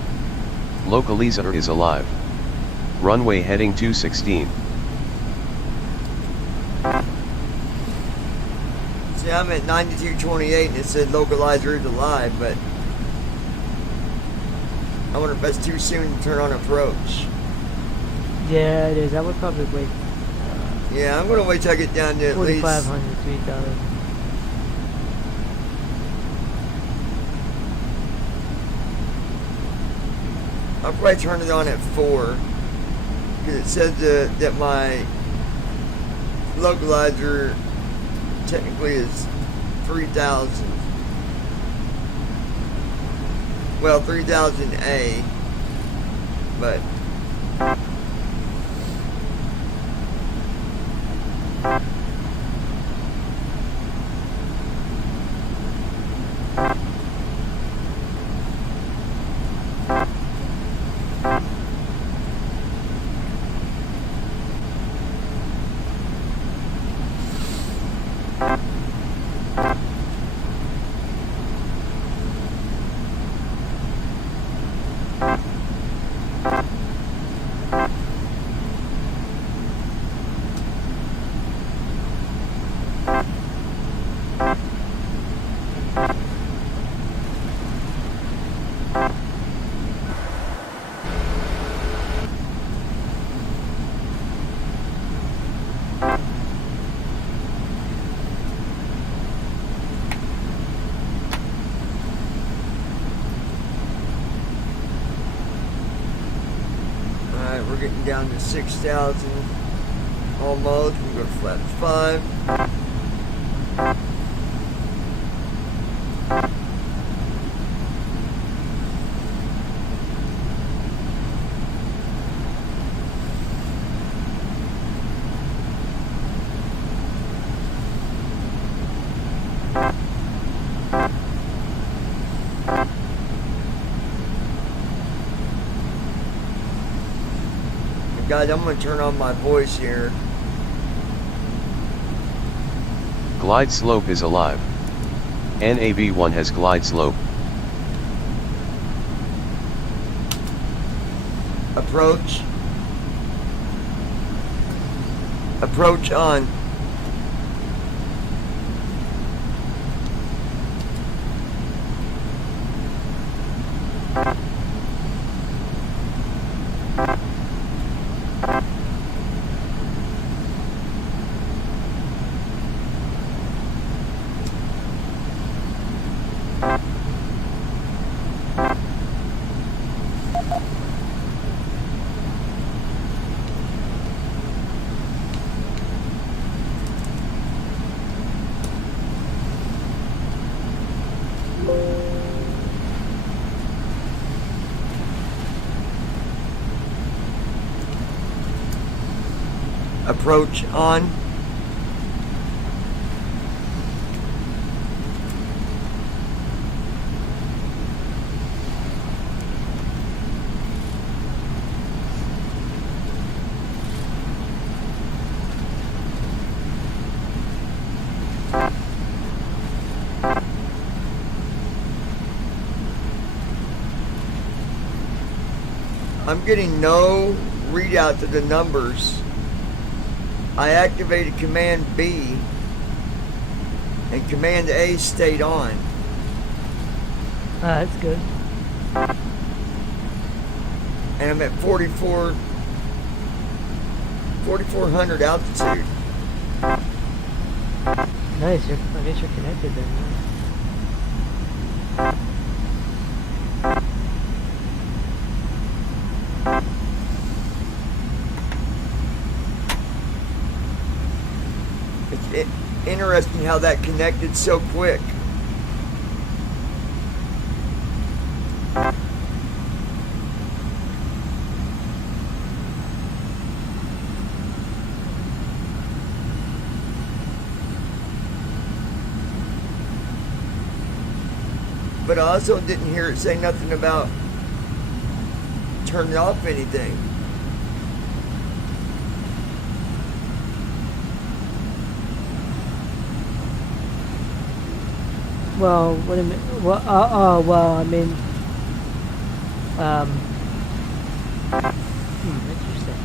Localizer is alive. Runway heading 216. See, I'm at 9228 and it said localizer is alive, but I wonder if that's too soon to turn on approach. Yeah, it is. I would probably wait Yeah, I'm gonna wait till I get down to at least 4,500, 3,000. I'll probably turn it on at 4 because it says that my localizer technically is 3,000. Well, 3,000A, but alright, we're getting down to 6,000 almost. We go to flat 5. Guys, I'm going to turn on my voice here. Glide slope is alive. NAV1 has glide slope. Approach. Approach on. Approach on. I'm getting no readout to the numbers. I activated Command B and Command A stayed on. That's good. And I'm at 4,400 altitude. Nice. I guess you're connected then. It's interesting how that connected so quick. But I also didn't hear it say nothing about turning off anything. Well, what do you mean? Well, well, I mean, interesting.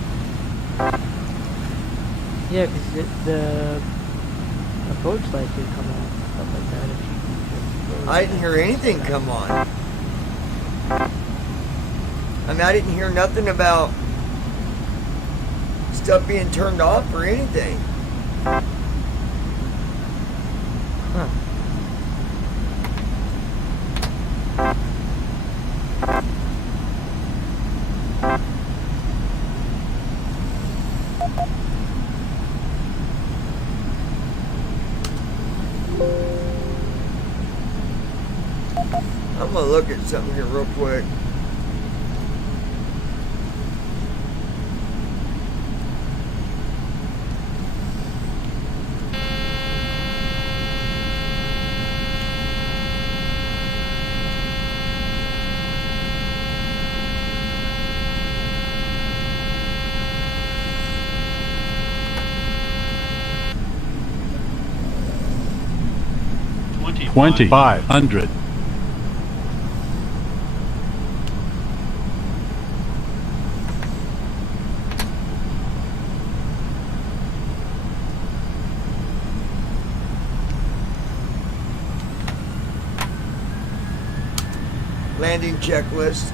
Yeah, because the approach light could come on, stuff like that. If you I didn't hear anything come on. I mean, I didn't hear nothing about stuff being turned off or anything. Huh. I'm gonna look at something here real quick. $2,500. Landing checklist.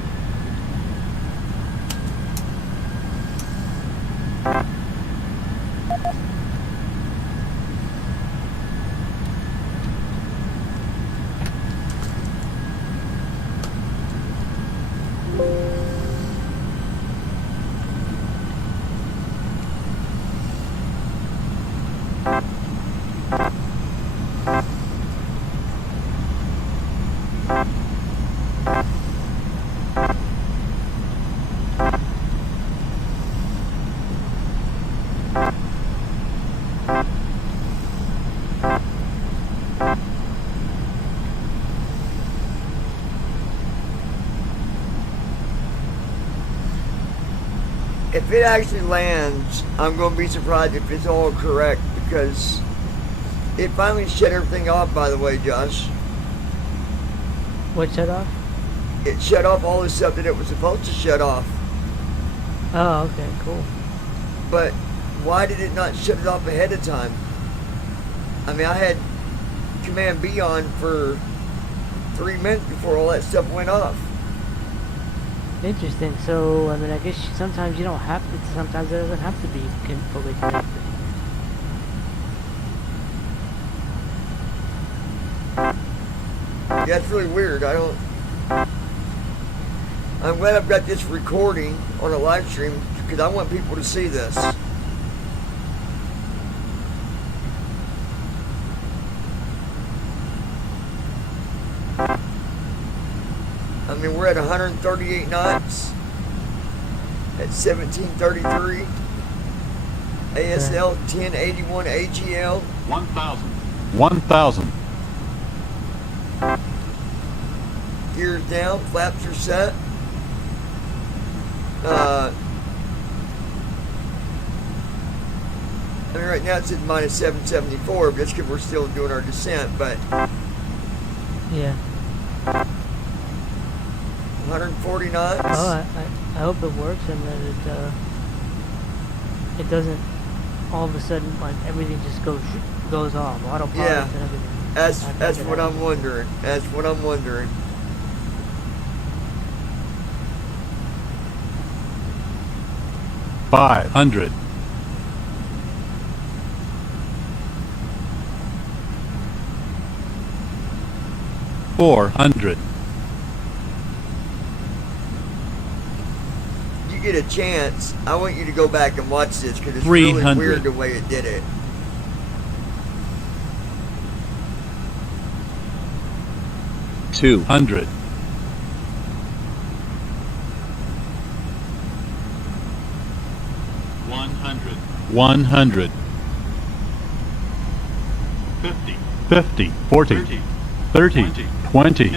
If it actually lands, I'm going to be surprised if it's all correct because it finally shut everything off, by the way, Josh. What shut off? It shut off all the stuff that it was supposed to shut off. Oh, okay, cool. But why did it not shut it off ahead of time? I mean, I had Command B on for 3 minutes before all that stuff went off. Interesting. So, I mean, I guess sometimes you don't have to. Sometimes it doesn't have to be fully connected. Yeah, it's really weird. I'm glad I've got this recording on a live stream because I want people to see this. I mean, we're at 138 knots at 1733. ASL 1081 AGL. 1,000. 1,000. Gears down, flaps are set. I mean, right now it says minus 774, but that's because we're still doing our descent, but Yeah. 140 knots. Well, I hope it works and that it doesn't all of a sudden like everything just goes off, autopilot Yeah. and everything. That's what I'm wondering. That's what I'm wondering. $500. $400. You get a chance, I want you to go back and watch this because it's really 300. weird the way it did it. $200. $100. 50. 40. 30. 20.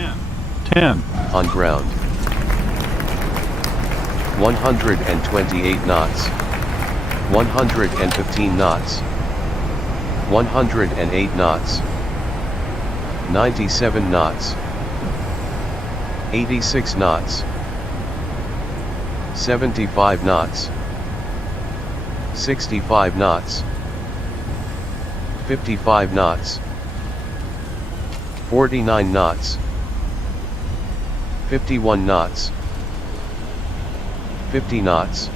10. On ground. 128 knots. 115 knots. 108 knots. 97 knots, 86 knots, 75 knots, 65 knots, 55 knots, 49 knots, 51 knots, 50 knots,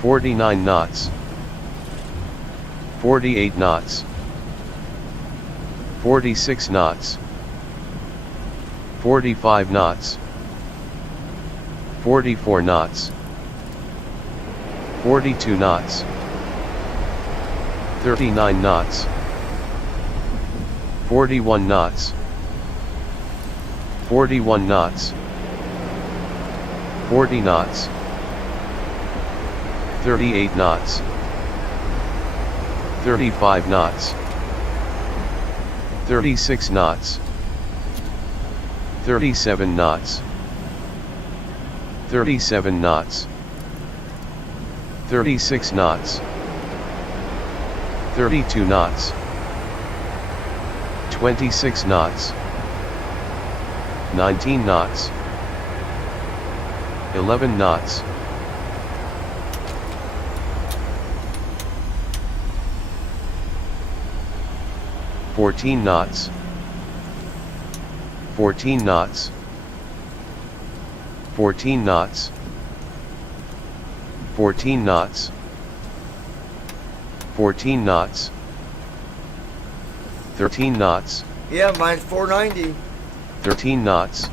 49 knots, 48 knots, 46 knots, 45 knots, 44 knots, 42 knots, 39 knots, 41 knots, 41 knots, 40 knots, 38 knots, 35 knots, 36 knots, 37 knots, 37 knots, 36 knots, 32 knots, 26 knots, 19 knots, 11 knots, 14 knots, 14 knots, 14 knots, 14 knots, 14 knots, 13 knots, Yeah, mine's 490. 13 knots,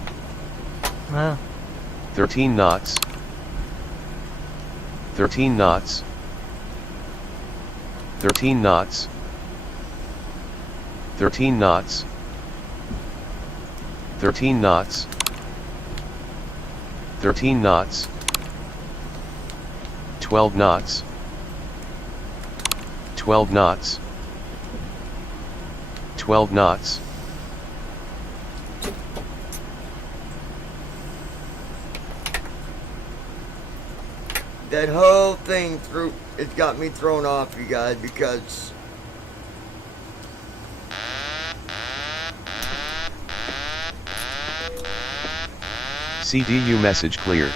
Wow. 13 knots, 13 knots, 13 knots, 13 knots, 13 knots, 13 knots, 12 knots, 12 knots, 12 knots, That whole thing it got me thrown off, you guys, because CDU message cleared.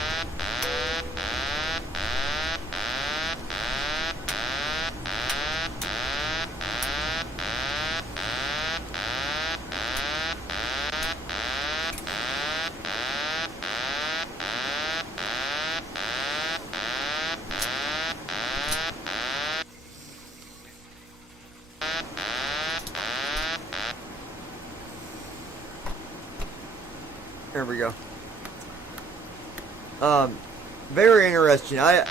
there we go. Very interesting. I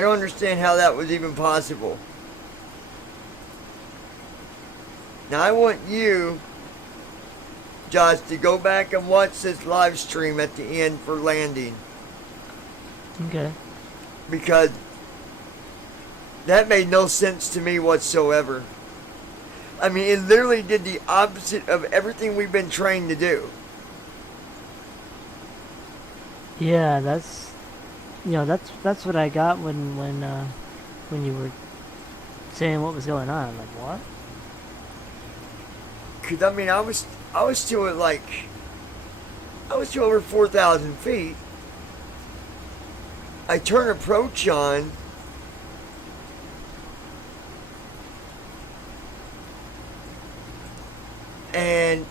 don't understand how that was even possible. Now I want you, Josh, to go back and watch this live stream at the end for landing, Okay. because that made no sense to me whatsoever. I mean, it literally did the opposite of everything we've been trained to do. Yeah, that's what I got when you were saying what was going on. I'm like, what? Cause I mean, I was still at I was still over 4,000 feet. I turn approach on. And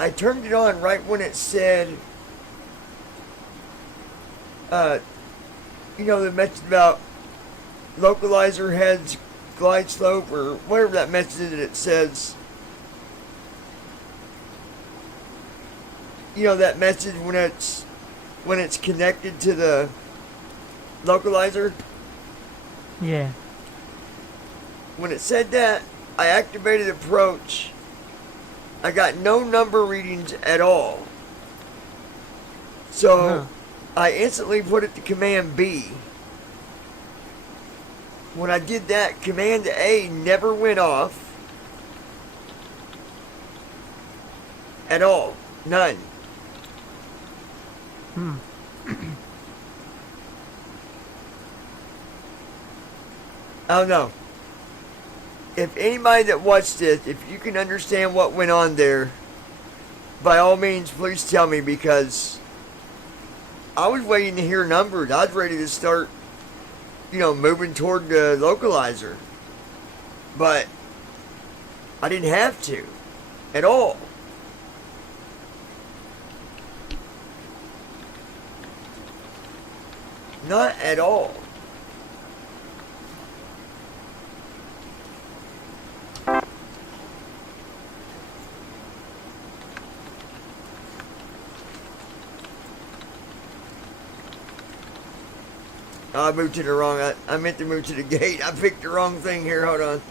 I turned it on right when it said, the message about localizer heads glide slope, or whatever that message is that it says. That message when it's connected to the localizer. Yeah. When it said that, I activated approach. I got no number readings at all. So Huh. I instantly put it to Command B. When I did that, Command A never went off. at all. None. I don't know. If anybody that watched this, if you can understand what went on there, by all means, please tell me, because I was waiting to hear numbers. I was ready to start, moving toward the localizer. But I didn't have to at all. Not at all. Oh, I moved to the wrong. I meant to move to the gate. I picked the wrong thing here. Hold on.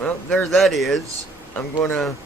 Well, there that is. I'm gonna...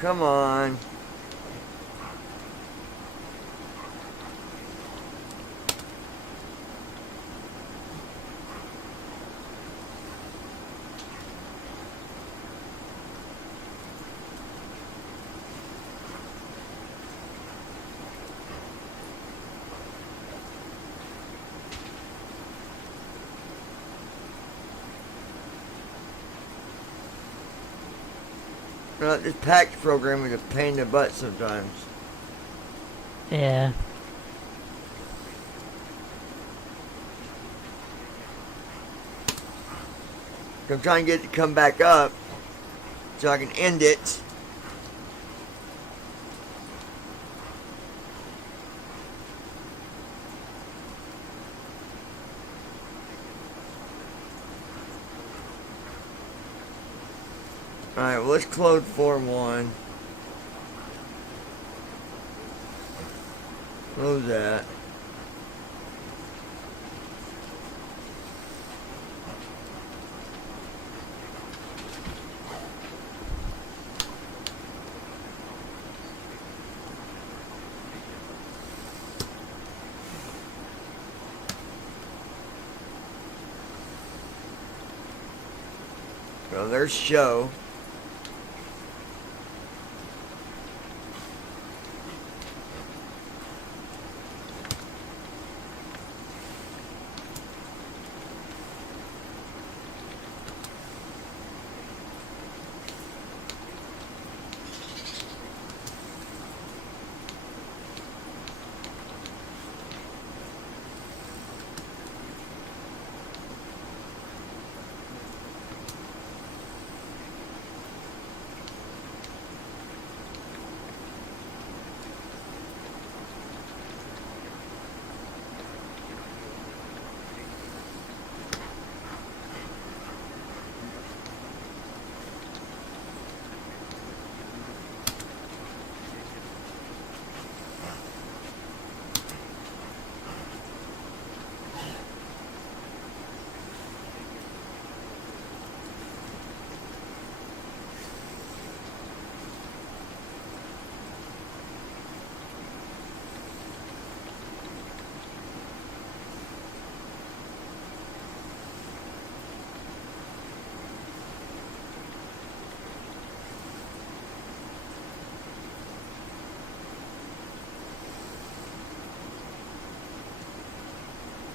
Come on. This PAX program is a pain in the butt sometimes. Yeah. I'm trying to get it to come back up so I can end it. Alright, well, let's close Form 1. Close that. Well, there's show.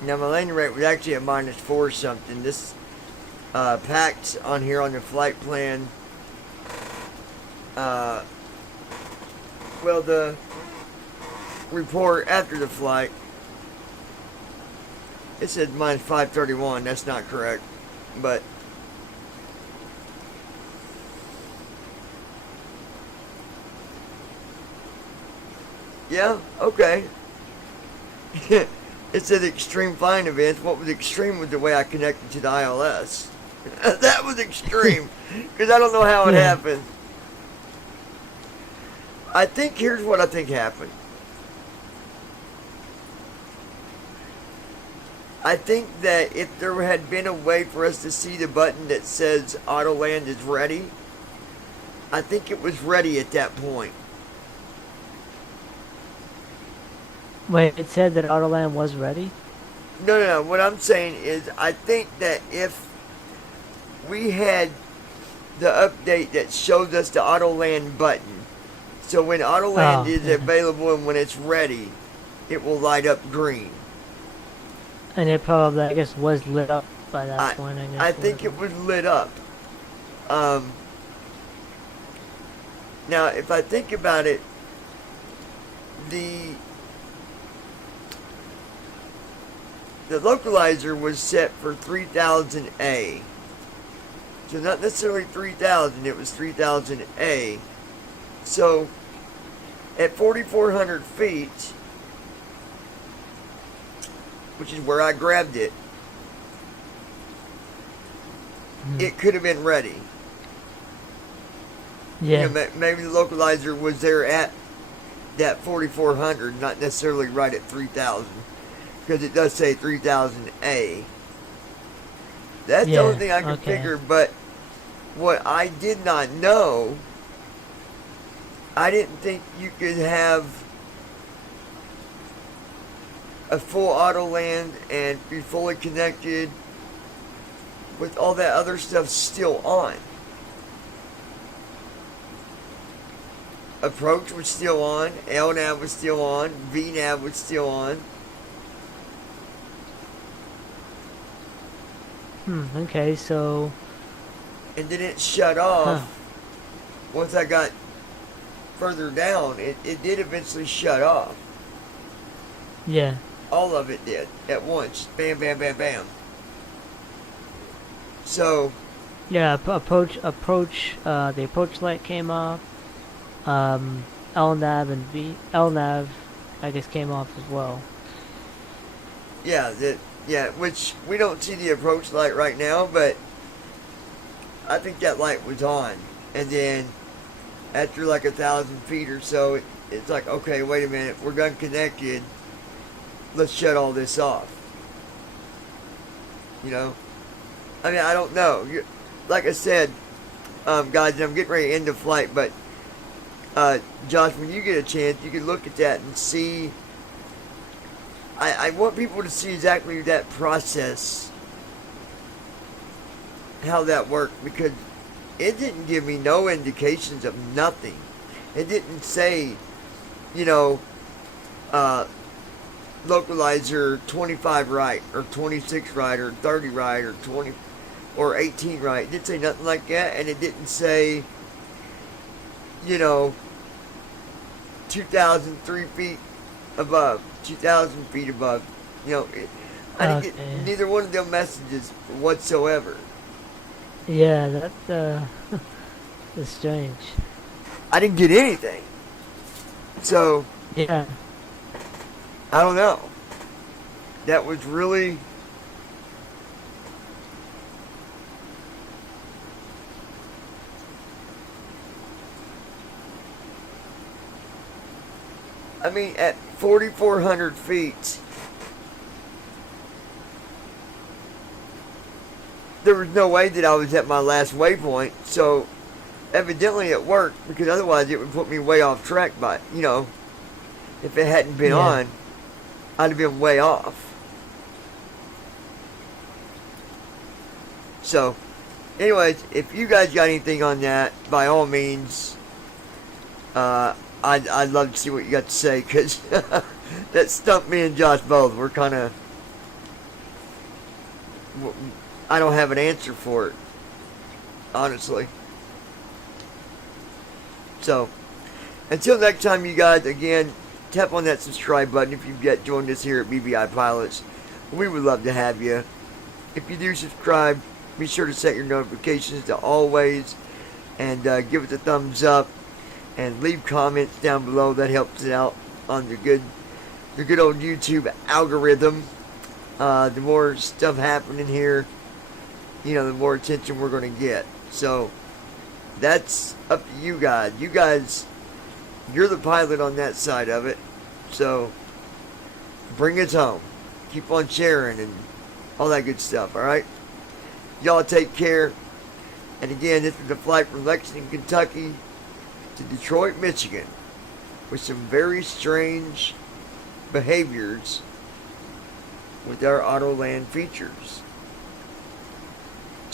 Now my landing rate was actually at -4 something. This packed on here on the flight plan. Well, the report after the flight, it said -531. That's not correct, but yeah, okay. It said extreme flying events. What was extreme was the way I connected to the ILS. That was extreme, because I don't know how it happened. I think here's what I think happened. I think that if there had been a way for us to see the button that says auto land is ready, I think it was ready at that point. Wait, it said that Autoland was ready? No. What I'm saying is, I think that if we had the update that shows us the auto land button, so when auto land is available and when it's ready, it will light up green. And it probably, I guess, was lit up by that point. I guess. I think it was lit up. Now, if I think about it, the localizer was set for 3000A. So not necessarily 3000, it was 3000A. So at 4,400 feet, which is where I grabbed it, it could have been ready. Yeah. You know, maybe the localizer was there at that 4,400, not necessarily right at 3,000. Because it does say 3000A. That's the only thing I can figure, but what I did not know, I didn't think you could have a full auto land and be fully connected with all that other stuff still on. Approach was still on, LNAV was still on, VNAV was still on. Okay, so... And then it shut off. Once I got further down, it did eventually shut off. Yeah. All of it did at once. Bam, bam, bam, bam. So... Yeah, the approach light came off. LNAV and LNAV, I guess, came off as well. Yeah, which we don't see the approach light right now, but I think that light was on. And then after like 1,000 feet or so, it's like, okay, wait a minute, we're gun connected. Let's shut all this off. You know? I mean, I don't know. Like I said, guys, I'm getting ready to end the flight, but Josh, when you get a chance, you can look at that and see. I want people to see exactly that process, how that worked, because it didn't give me no indications of nothing. It didn't say, you know, localizer 25 right, or 26 right, or 30 right, or 20, or 18 right. It didn't say nothing like that, and it didn't say, you know, 2,003 feet above, 2,000 feet above. You know, I didn't get neither one of them messages whatsoever. Yeah, that is strange. I didn't get anything. So, Yeah. I don't know. That was really... I mean, at 4,400 feet, there was no way that I was at my last waypoint, so evidently it worked, because otherwise it would put me way off track. But, you know, if it hadn't been on, I'd have been way off. So, anyways, if you guys got anything on that, by all means, I'd love to see what you got to say, because that stumped me and Josh both. We're kind of I don't have an answer for it, honestly. So, until next time, you guys, again, tap on that subscribe button if you've yet joined us here at BBI Pilots. We would love to have you. If you do subscribe, be sure to set your notifications to always, and give it a thumbs up, and leave comments down below. That helps it out on the good old YouTube algorithm. The more stuff happening here, the more attention we're going to get. So, that's up to you guys. You guys, you're the pilot on that side of it. So, bring it home. Keep on sharing and all that good stuff, alright? Y'all take care. And again, this is the flight from Lexington, Kentucky to Detroit, Michigan, with some very strange behaviors with our Autoland features.